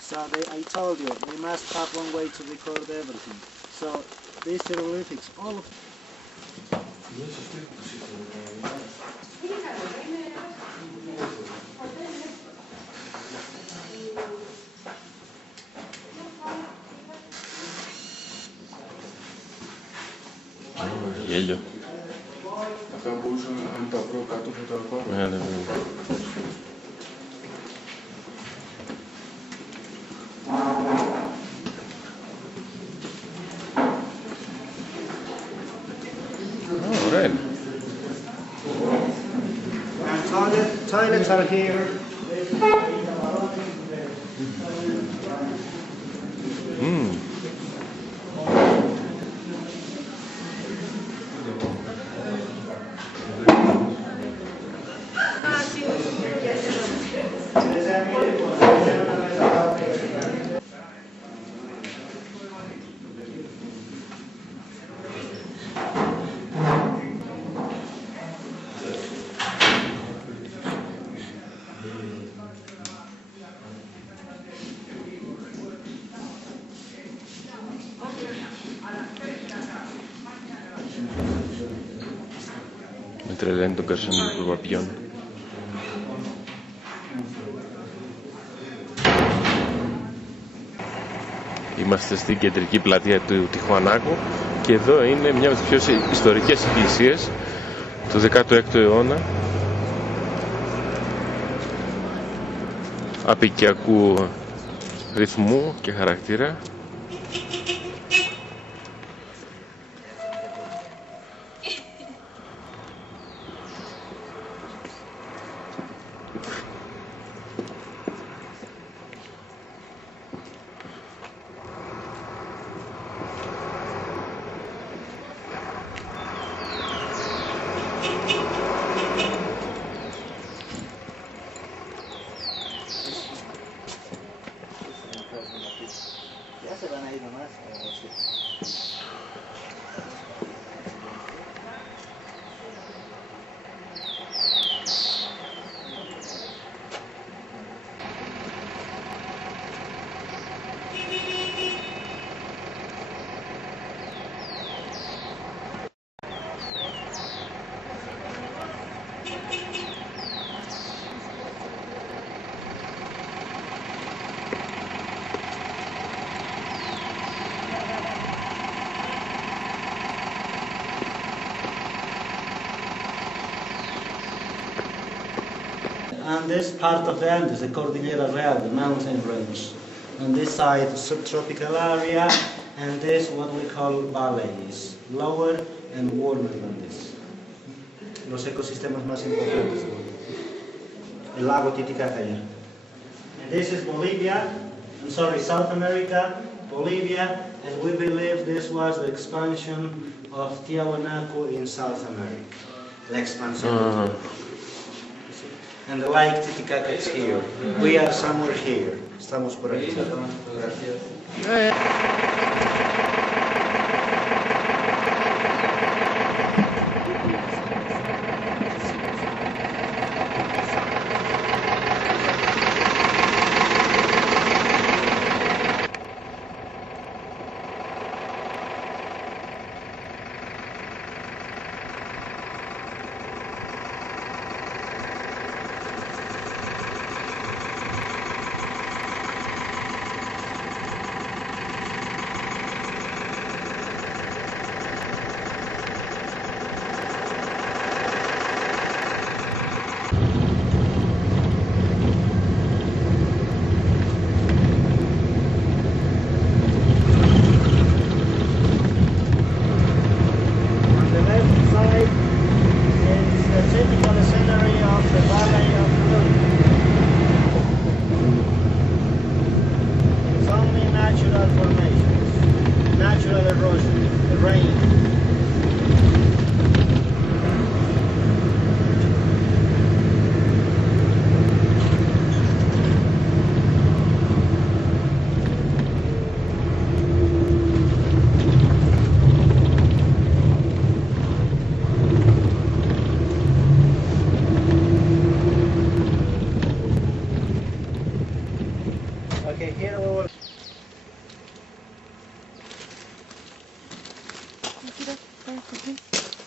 So I told you, they must have one way to record everything. So these hieroglyphics, all of γέλιο. Αυτά μπορούσα αν τα βρω κάτω θα τα πάρω. Ναι. Ωραία είναι. Toilets are here. Με τρελαίνει τον καρσόνι του παπιών. Είμαστε στην κεντρική πλατεία του Τιχουανάκου και εδώ είναι μια από τις πιο ιστορικές εκκλησίες του 16ου αιώνα, απικιακού ρυθμού και χαρακτήρα. And this part of the Andes, the Cordillera Real, the mountain range. On this side, subtropical area, and this what we call valleys, lower and warmer than this. Los ecosistemas más importantes. El lago Titicaca. And this is Bolivia, South America, Bolivia, and we believe this was the expansion of Tiahuanaco in South America. The expansion. And the lake Titicaca is here. We are somewhere here. Estamos por aquí.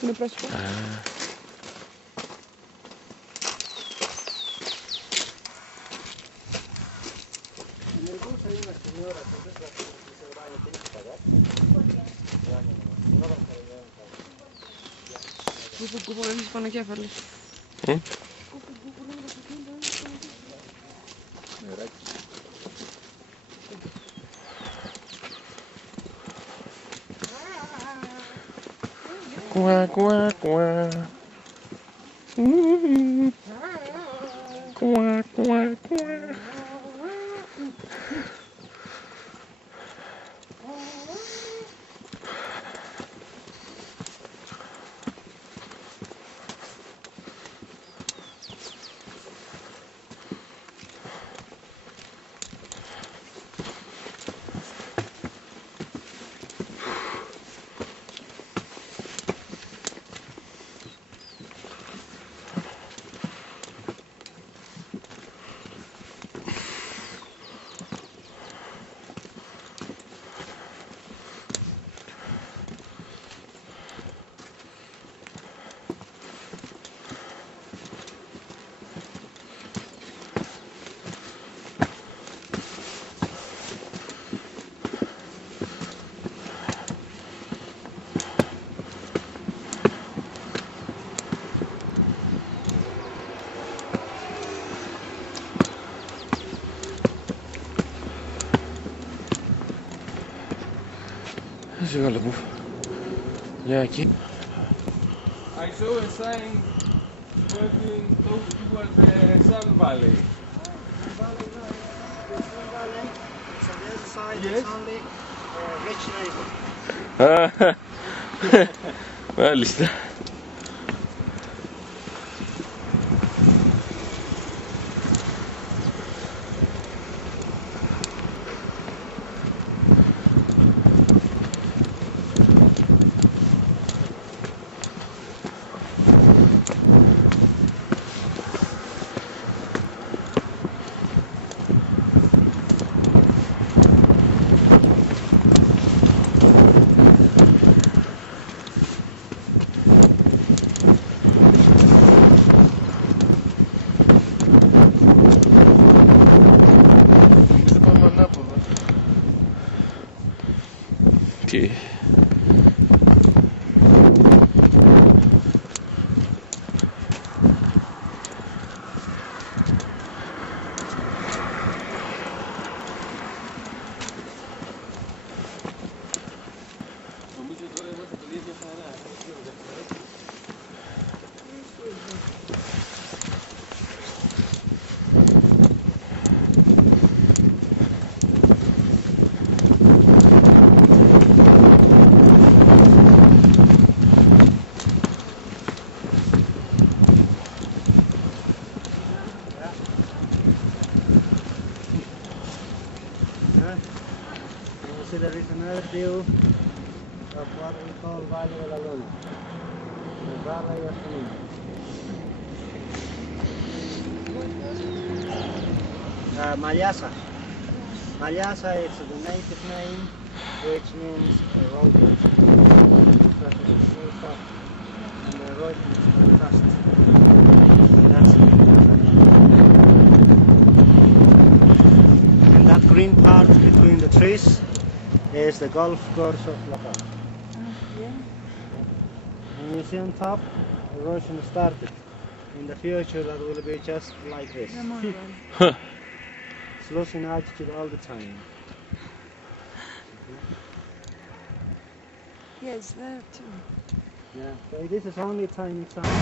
Είναι πρόσωπο. Κουπου έχεις πανακέφαλη. Κουα, κουα, κουα. Κουα, κουα, κουα. σιγά μου. Για εκεί. I saw a sign pointing towards the Sun Valley. So the other side Yes. is only rich neighbor. Μάλιστα. Τι. Νομίζω τώρα είμαστε το ίδιο χαρά. You see there is another view of what we call Valle de la Luna. The Valle of the Luna. Malyasa. Malyasa is the native name which means eroded. Because it is so soft and the erosion is very fast. That's it. And that green part between the trees is the golf course of lapaz. And you see on top, erosion started. In the future that will be just like this. It's losing altitude all the time. Yes, there too. Yeah, so this is only tiny time.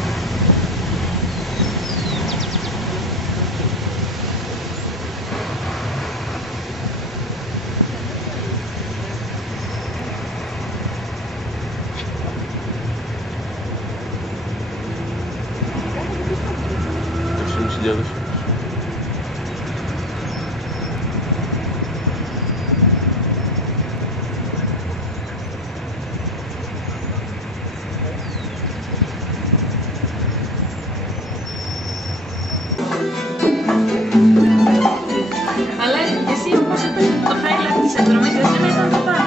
Αλλά εσύ όπως είπες το highlight της εκδρομής για σένα ήταν το πάνω.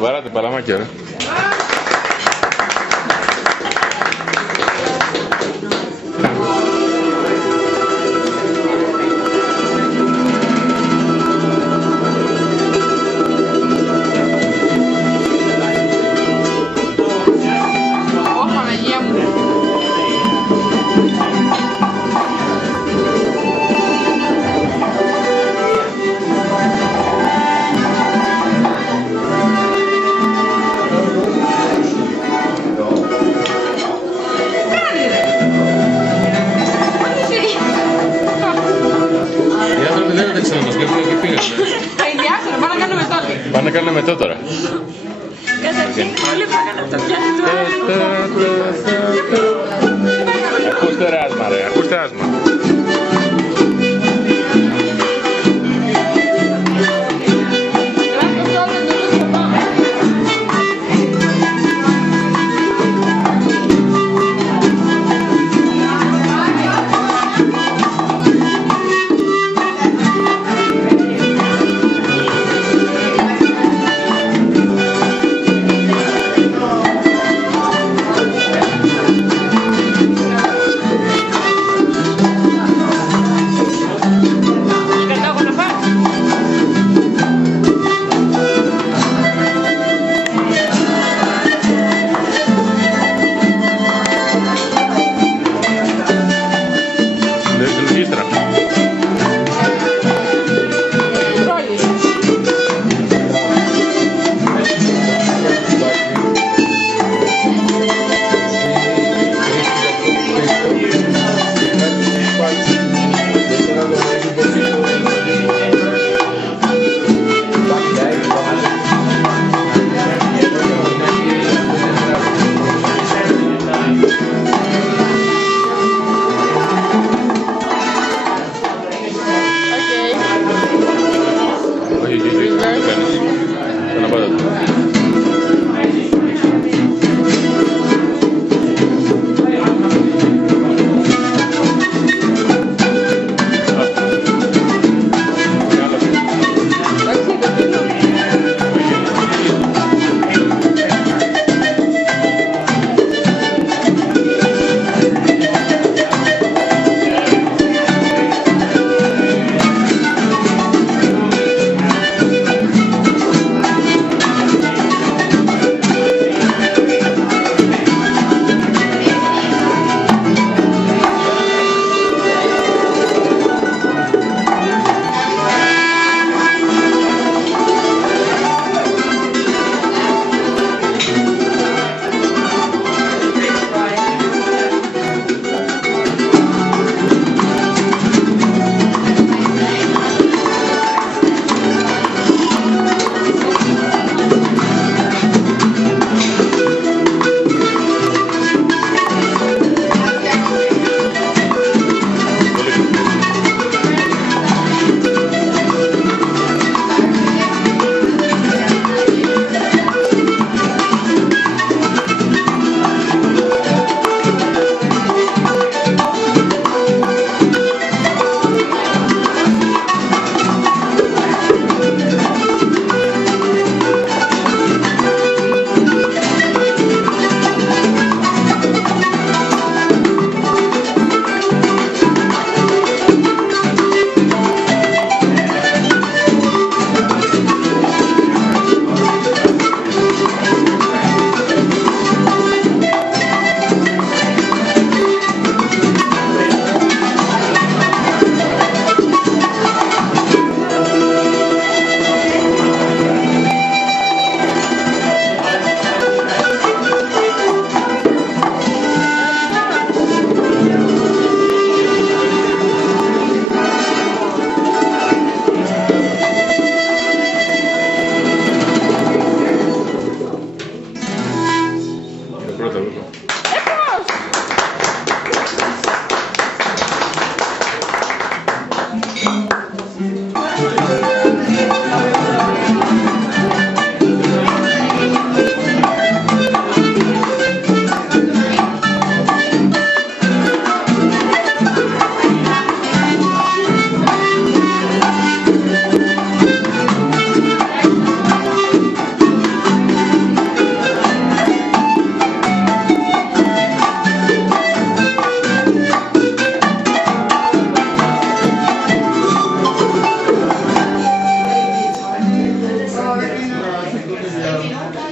Βαράτε παλαμάκια, ρε. Πάνε να κάνουμε μετά τώρα. Καταρχήν όλοι πάνε να το πιάσουν. Ακούστε ρε άσμα ρε, ακούστε άσμα.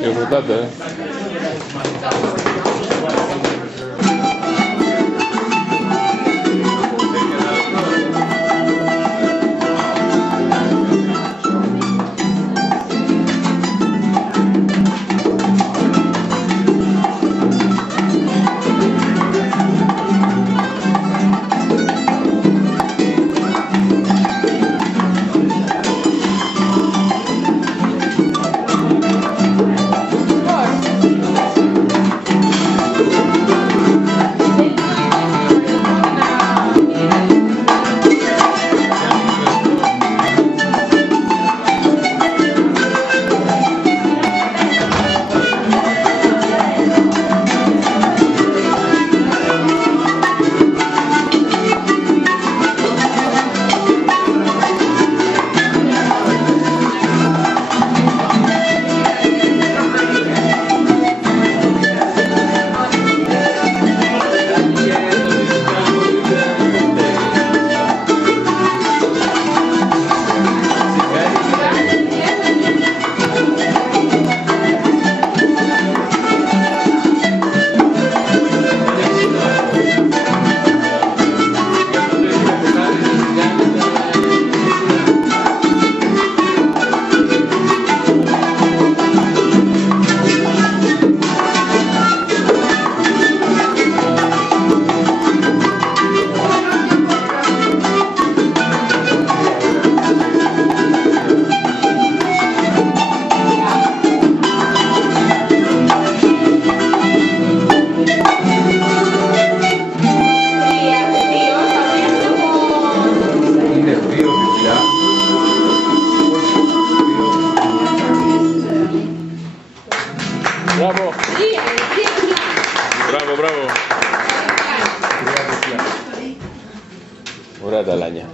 Disfrutate. Bravo! Bravo, bravo! Ωραία τα λάνια.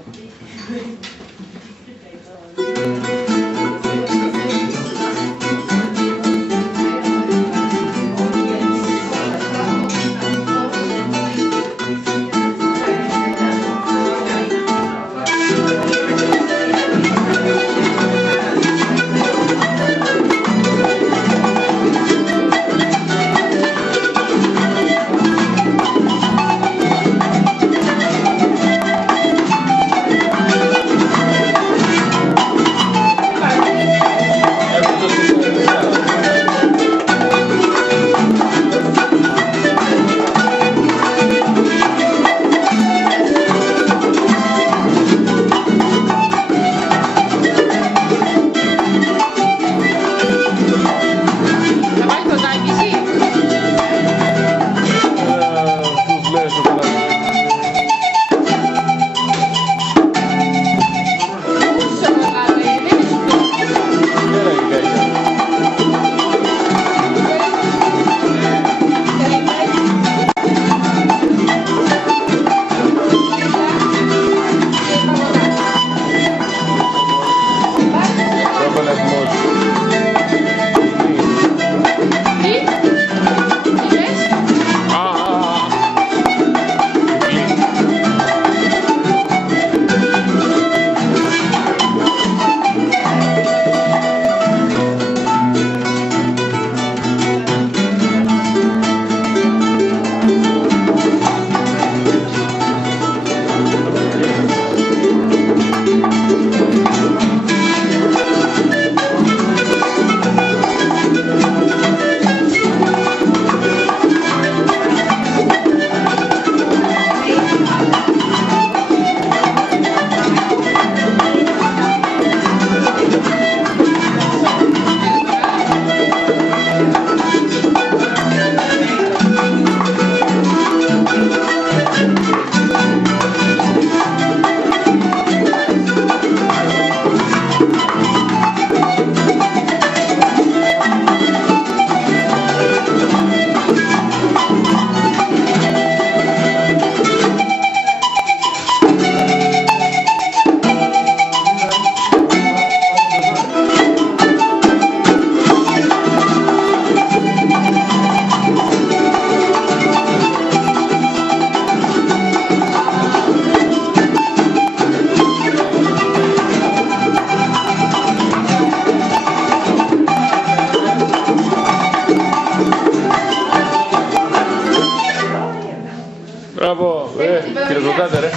Κάτε ρε.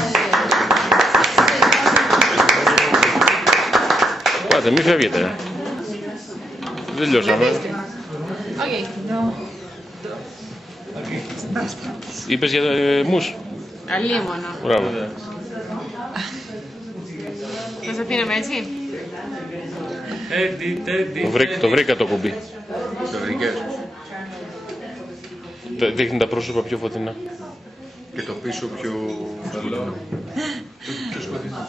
Πάτε, μη φεύγετε. Δεν τελειώσαμε. Okay. Είπες για μους. Αλίμονο. Μπράβο. Θα σε αφήναμε έτσι. Το βρήκα το κουμπί. Το βρήκες. Δείχνει τα πρόσωπα πιο φωτεινά. Και το πίσω πιο σκοτεινό. Πιο σκοτεινό.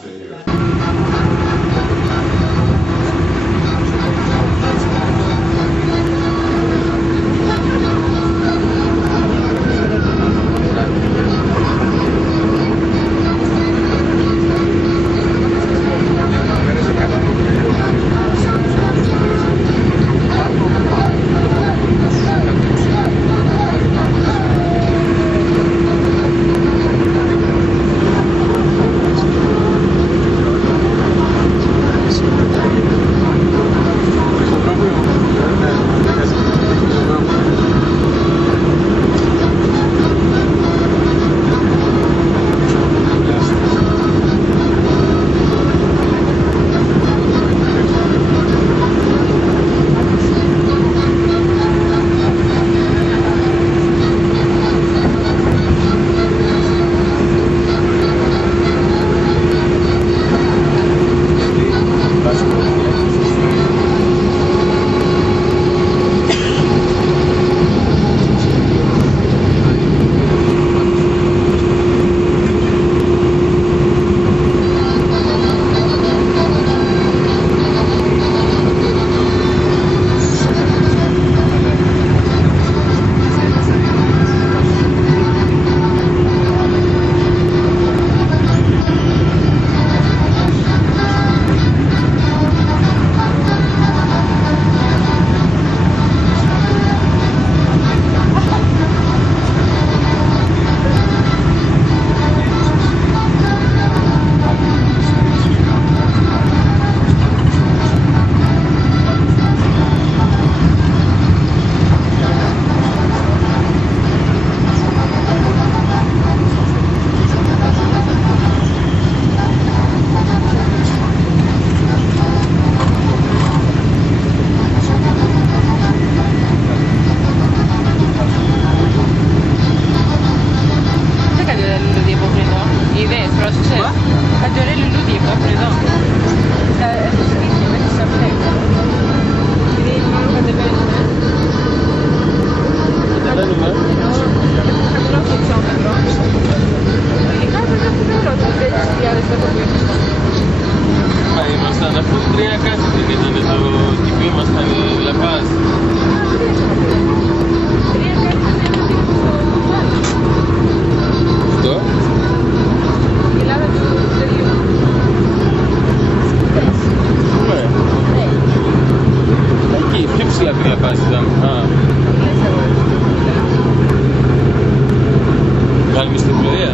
Κάνουμε στην πλοία.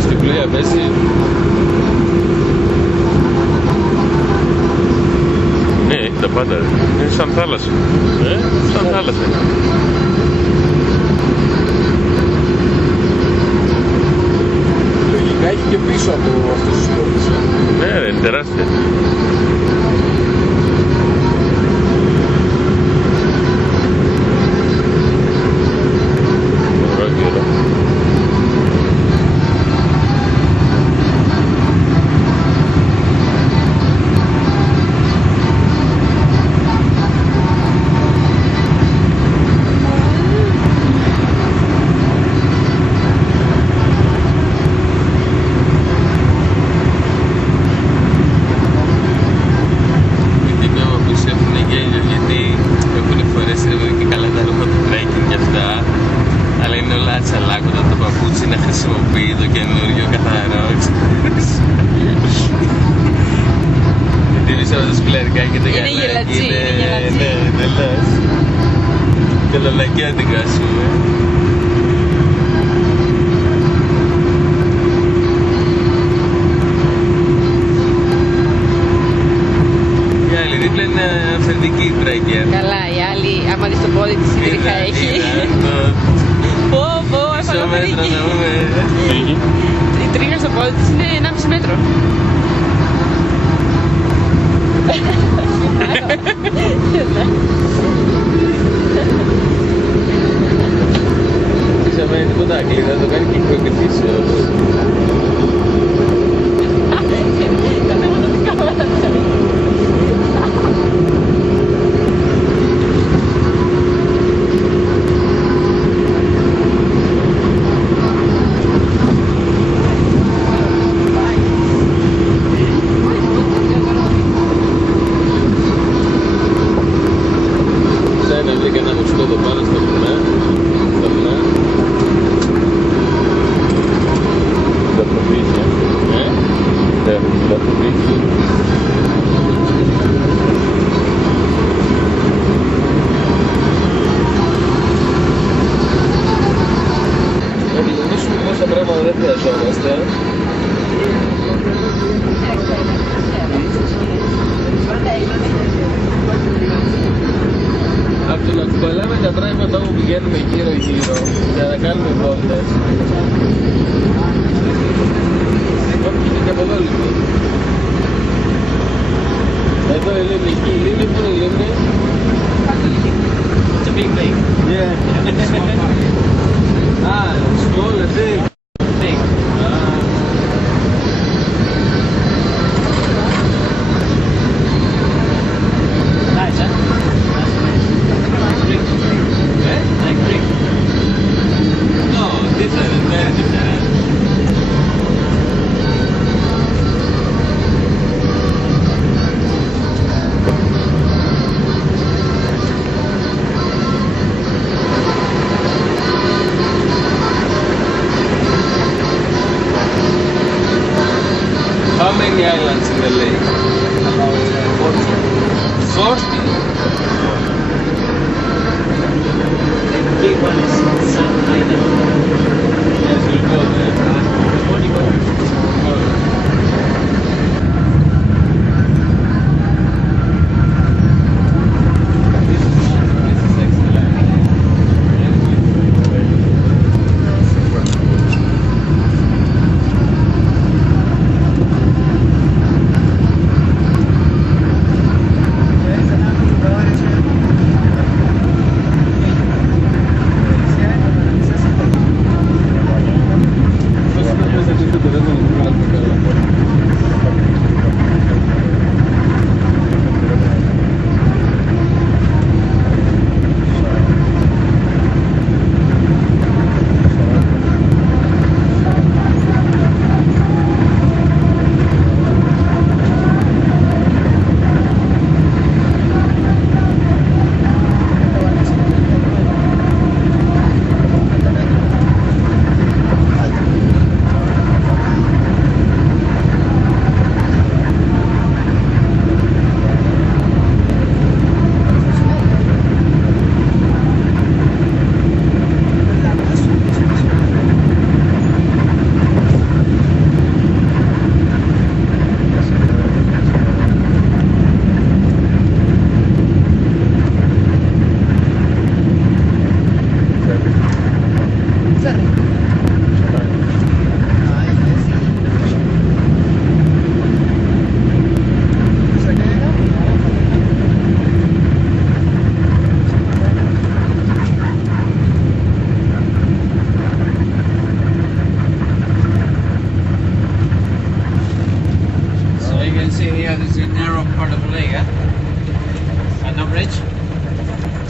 Στην πλοία πέσει. Ναι, έχει τα πάντα. Είναι σαν θάλασσα. Σαν θάλασσα. Λογικά έχει και πίσω από αυτούς τους πόρτες. Ναι ρε, είναι τεράστια. Είναι γελατζή, ναι, δεν λες. Τελολακιάτικα ας πούμε. Η άλλη δίπλα είναι αυθεντική τράκια. Καλά, η άλλη, άμα δεις το πόδι της, η τρίχα έχει. Πω, πω, Πόσα μέτρα να πούμε. Η τρίγα στο πόδι της είναι 1,5 μέτρο. Τι σημαίνει τίποτα Άγγλοι, θα το κάνει και ηχοκριτήσεως. Σαν βρήκα ένα μουσικό εδώ πάνω στο βουνά. Da provincia. Da provincia. Να επικοινωνήσουμε πόσα πράγματα δεν χρειαζόμαστε. Από το να κουμπαλάμε τα πράγματα όπου πηγαίνουμε γύρω-γύρω για να κάνουμε βόλτες. Και από εδώ λίγο. Εδώ η λίμνη, εκεί η λίμνη, πού είναι η λίμνη? It's a big lake. Yeah. Small, big. Big. Nice, huh? Like brick. Like brick. No, different, very different. How many islands in the lake? About 40. 40? The big one is Sun Island. Yes, we'll go there. 21. This is excellent.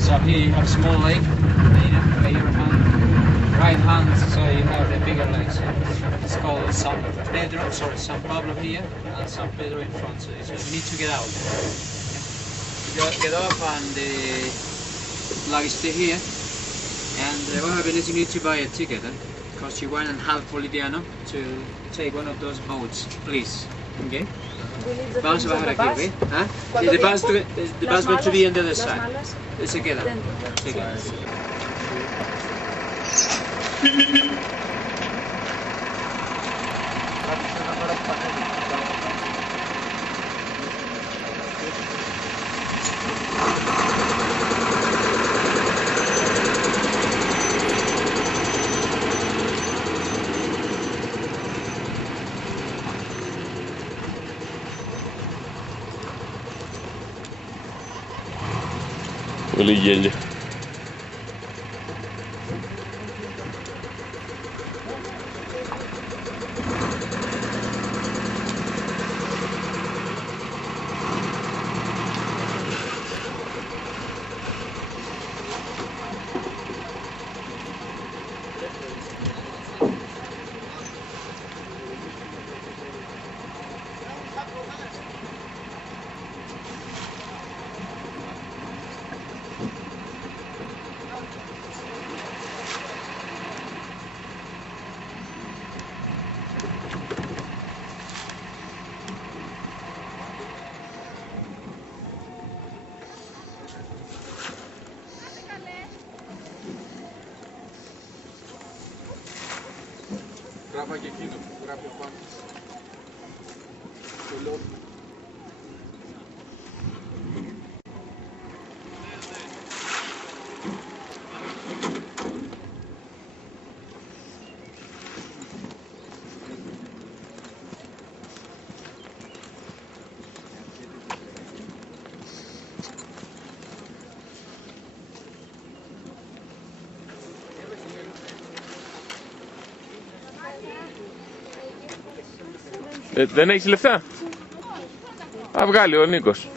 So here you have small lake, where your right hand, so you have the bigger lakes. It's called San Pedro, sorry, San Pablo here, and San Pedro in front. So you need to get out. Get off and the luggage stay here. And what happens is you need to buy a ticket. It costs you 1.5 Boliviano to take one of those boats, please. Okay? Vamos a bajar aquí, ¿ok? ¿Ah? The bus going to be on the other side. Se queda. Se queda. Πολύ γέλιο. Γράφα και εκείνο που γράφει ο Πάνης. Το λόγο. Δεν έχεις λεφτά? Θα βγάλει ο Νίκος.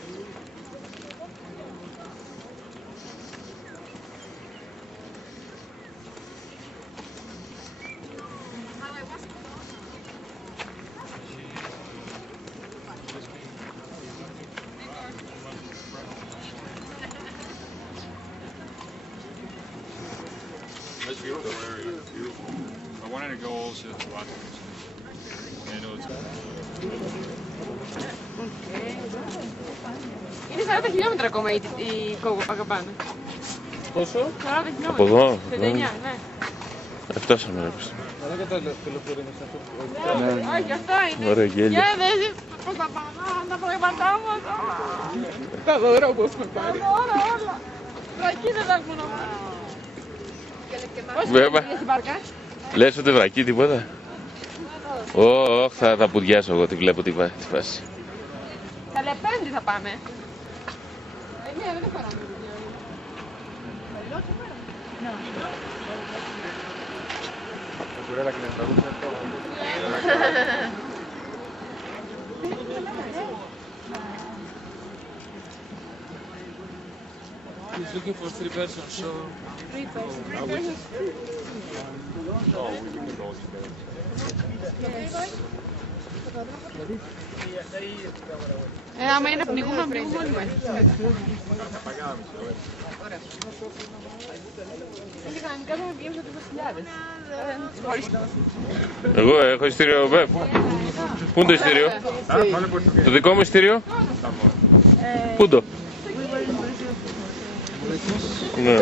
That's beautiful area. Beautiful. I wanted to go also to watch it. I know it's Είναι 40 χιλιόμετρα ακόμα η Κοκοπακαμπάνα. Πόσο? 40 χιλιόμετρα. Από εδώ? 59, ναι. Φτάσαμε ρε παιδί. Δεν κατάλαβα το λεωφορείο με αυτό. Όχι, αυτό είναι. Ωραία γέλιο. Για δες πώς θα πάμε, τα προγραμματά μας. Τα δώρα όπως με πάρει. Όλα, όλα. Βρακί δεν θα έχουμε να πάρει. Βέβαια. Πώς στην μπάρκα? Λες ότι βρακεί τίποτα? Όχι, θα πουδιάσω εγώ, τη βλέπω τη φάση. Τα λεπέντη θα πάμε. Ναι, δεν έχω να μην. He's looking for 3 persons, so... 3 persons. Άμα είναι να πνιγούμε, να πνιγούμε όλοι μας. Κανονικά θα με πηγαίνουμε στο 20.000. Εγώ έχω ειστήριο ΒΕΒ. Πού είναι το ειστήριο? Το δικό μου ειστήριο? Πού είναι το? Ναι.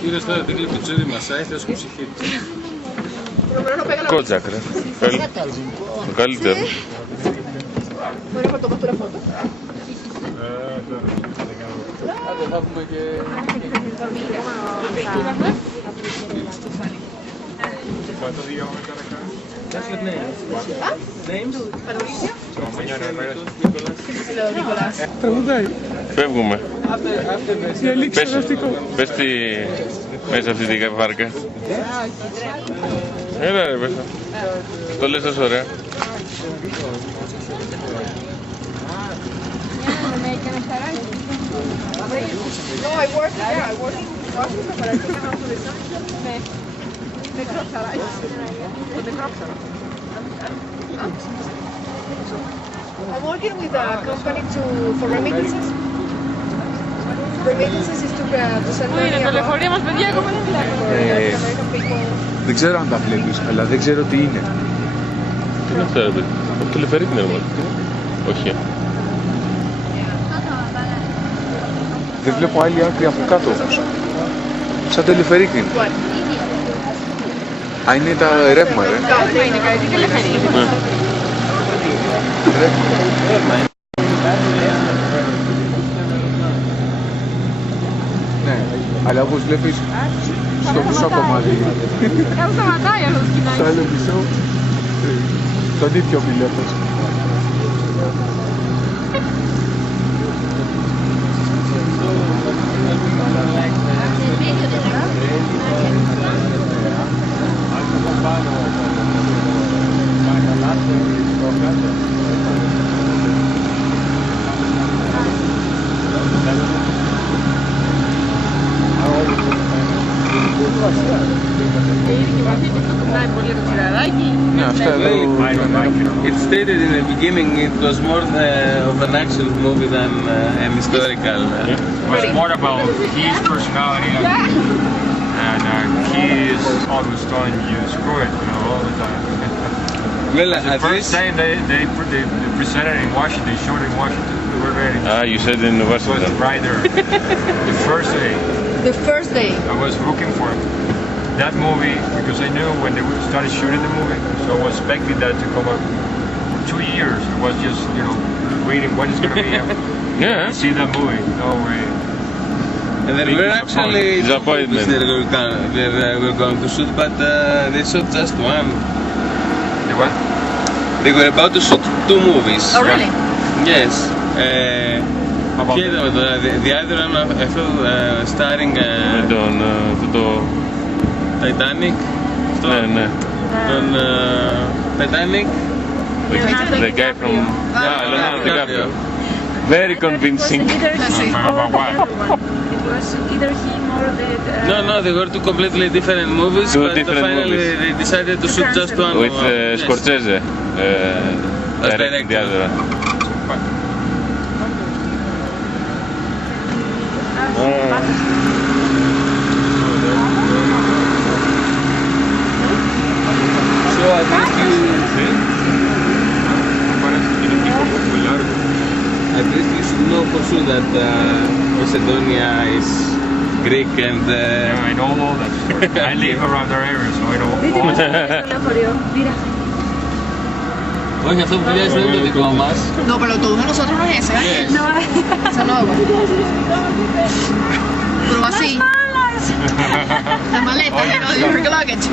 Κύριε Στάρα, δεν κλείνει το τσέρι μασάι, θα σου ψυχή. Κότζακ ρε. Το καλύτερο. Άντε θα έχουμε και... Φεύγουμε. Πες τι μέσα αυτή την βάρκα. Έλα ρε πες. Το λες τόσο ωραία. I'm working with a company for remittances. Remittances is to send Πού είναι money το abroad λεωφορείο μας, παιδιά, ακόμα δεν βλέπω. for American people. Δεν ξέρω αν τα βλέπεις, αλλά δεν ξέρω τι είναι. Τι είναι αυτό ρε παιδί? Το λεφερίκι είναι μόνο. Όχι. Δεν βλέπω άλλη άκρη από κάτω όμως. Σαν τελεφερίκι είναι. Α, είναι τα ρεύμα ρε. Ρεύμα είναι κάτι, τι λεφερίκι. Ναι, αλλά όπως βλέπεις στο πίσω κομμάτι. Κάπου σταματάει αυτό το σκηνάκι. silent show. Το αντίθετο πιλότος. It stated in the beginning it was more of an action movie than an historical. It was more about his personality and he is always telling you screw it, you know, all the time. Well, The at first least time they presented in Washington, they showed in Washington, we were ready. You said in It was Washington. right there. The first day The first day. I was looking for that movie because I knew when they started shooting the movie, so I was expecting that to come up for 2 years. I was just, you know, waiting when it's going to be Yeah. see that movie. No way. and there were actually two Disappointment. movies they were going to shoot, but they shot just one. The what? They were about to shoot 2 movies. Oh, really? Yes. How about Και the other one, I thought, starring Με τον το Titanic. ναι. Τον Titanic. The guy from Leonardo DiCaprio. Very convincing. About what? It was either him or the... No, they were 2 completely different movies, Two but different finally movies. they decided to shoot just one. With Yes. Scorsese. Directing the other one. So I think you should know for sure that Macedonia is Greek and Yeah, I know all that story. I live around our area, so I know all. όχι, αυτό που βγάζει δεν είναι το δικό μας. No, pero todo de nosotros no es ese, ¿eh? No, eso no. Pero así. La maleta, you know, your luggage.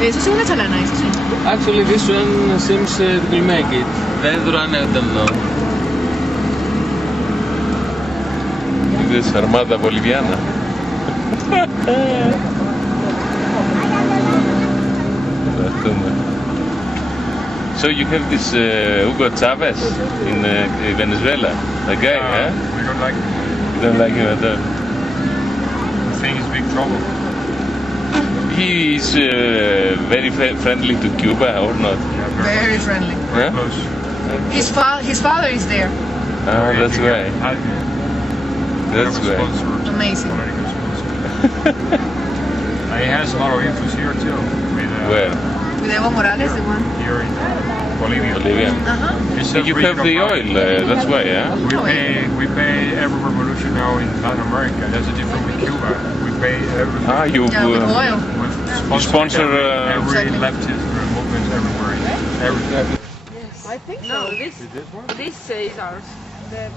Eso es una chalana, eso sí. Actually, this one seems to make it. The other one, I don't know. Είδες αρμάδα Βολιβιάνα. So you have this Hugo Chavez in Venezuela, the guy, huh? We don't like him. You don't like him at all. I think he's big trouble. He is very friendly to Cuba or not? Yeah, Very friendly. Huh? close. His father is there. Ah, that's right. That's right. Amazing. He has a lot of influence here too. With, Where? With Evo Morales, the one. Here in Bolivia. Bolivia. Uh-huh. It's a You have the regional oil, market. that's why, yeah? We pay every revolution now in Latin America. That's the difference with Cuba. We pay everything. Ah, you Yeah, with oil. We sponsor, every Exactly. leftist movement everywhere. Everything. I think so. This is ours.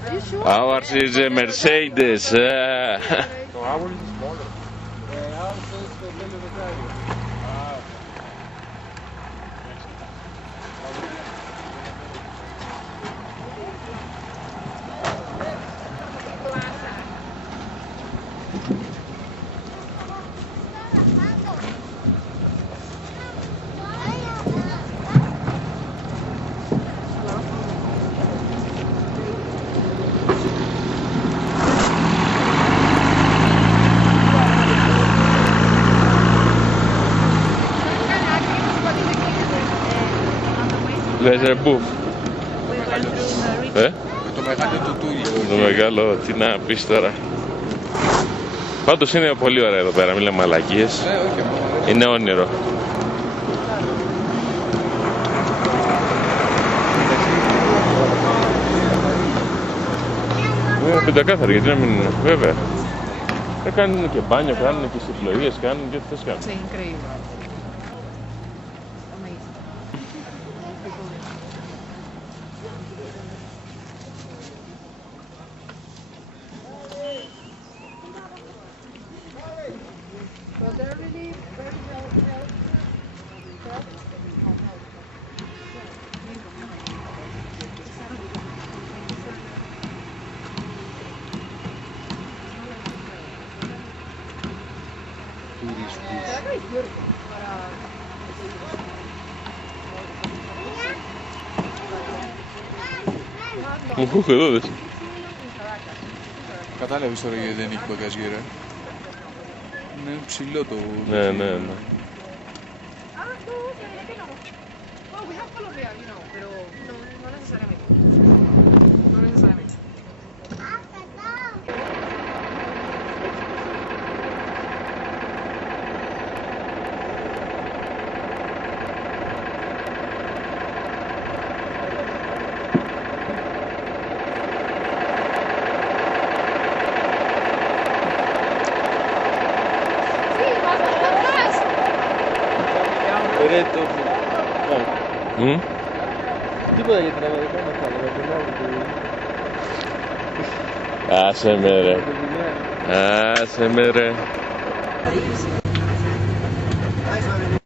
Are you sure? Ours is a Mercedes. There's a booth. Το μεγάλο του τούλι. Το μεγάλο, τι να πεις τώρα. Πάντως είναι πολύ ωραία εδώ πέρα, μην λέμε μαλακίες. Όχι, Είναι όνειρο. Πεντακάθαρη, γιατί να μην είναι, βέβαια. Κάνουν και μπάνιο, κάνουν και συμπλοείες, κάνουν και ό,τι θες κάνουν. Sí, increíble. τουρίστους. Μου εδώ δες. Κατάλαβες τώρα γιατί δεν έχει μπαγκάζι, ρε. Είναι ψηλό το... Ναι, ναι, ναι. Ρε το... Τίποτα για την Αμερικάνα θα έλεγα, τον άλλο Άσε με ρε. Άσε με ρε. Nice one.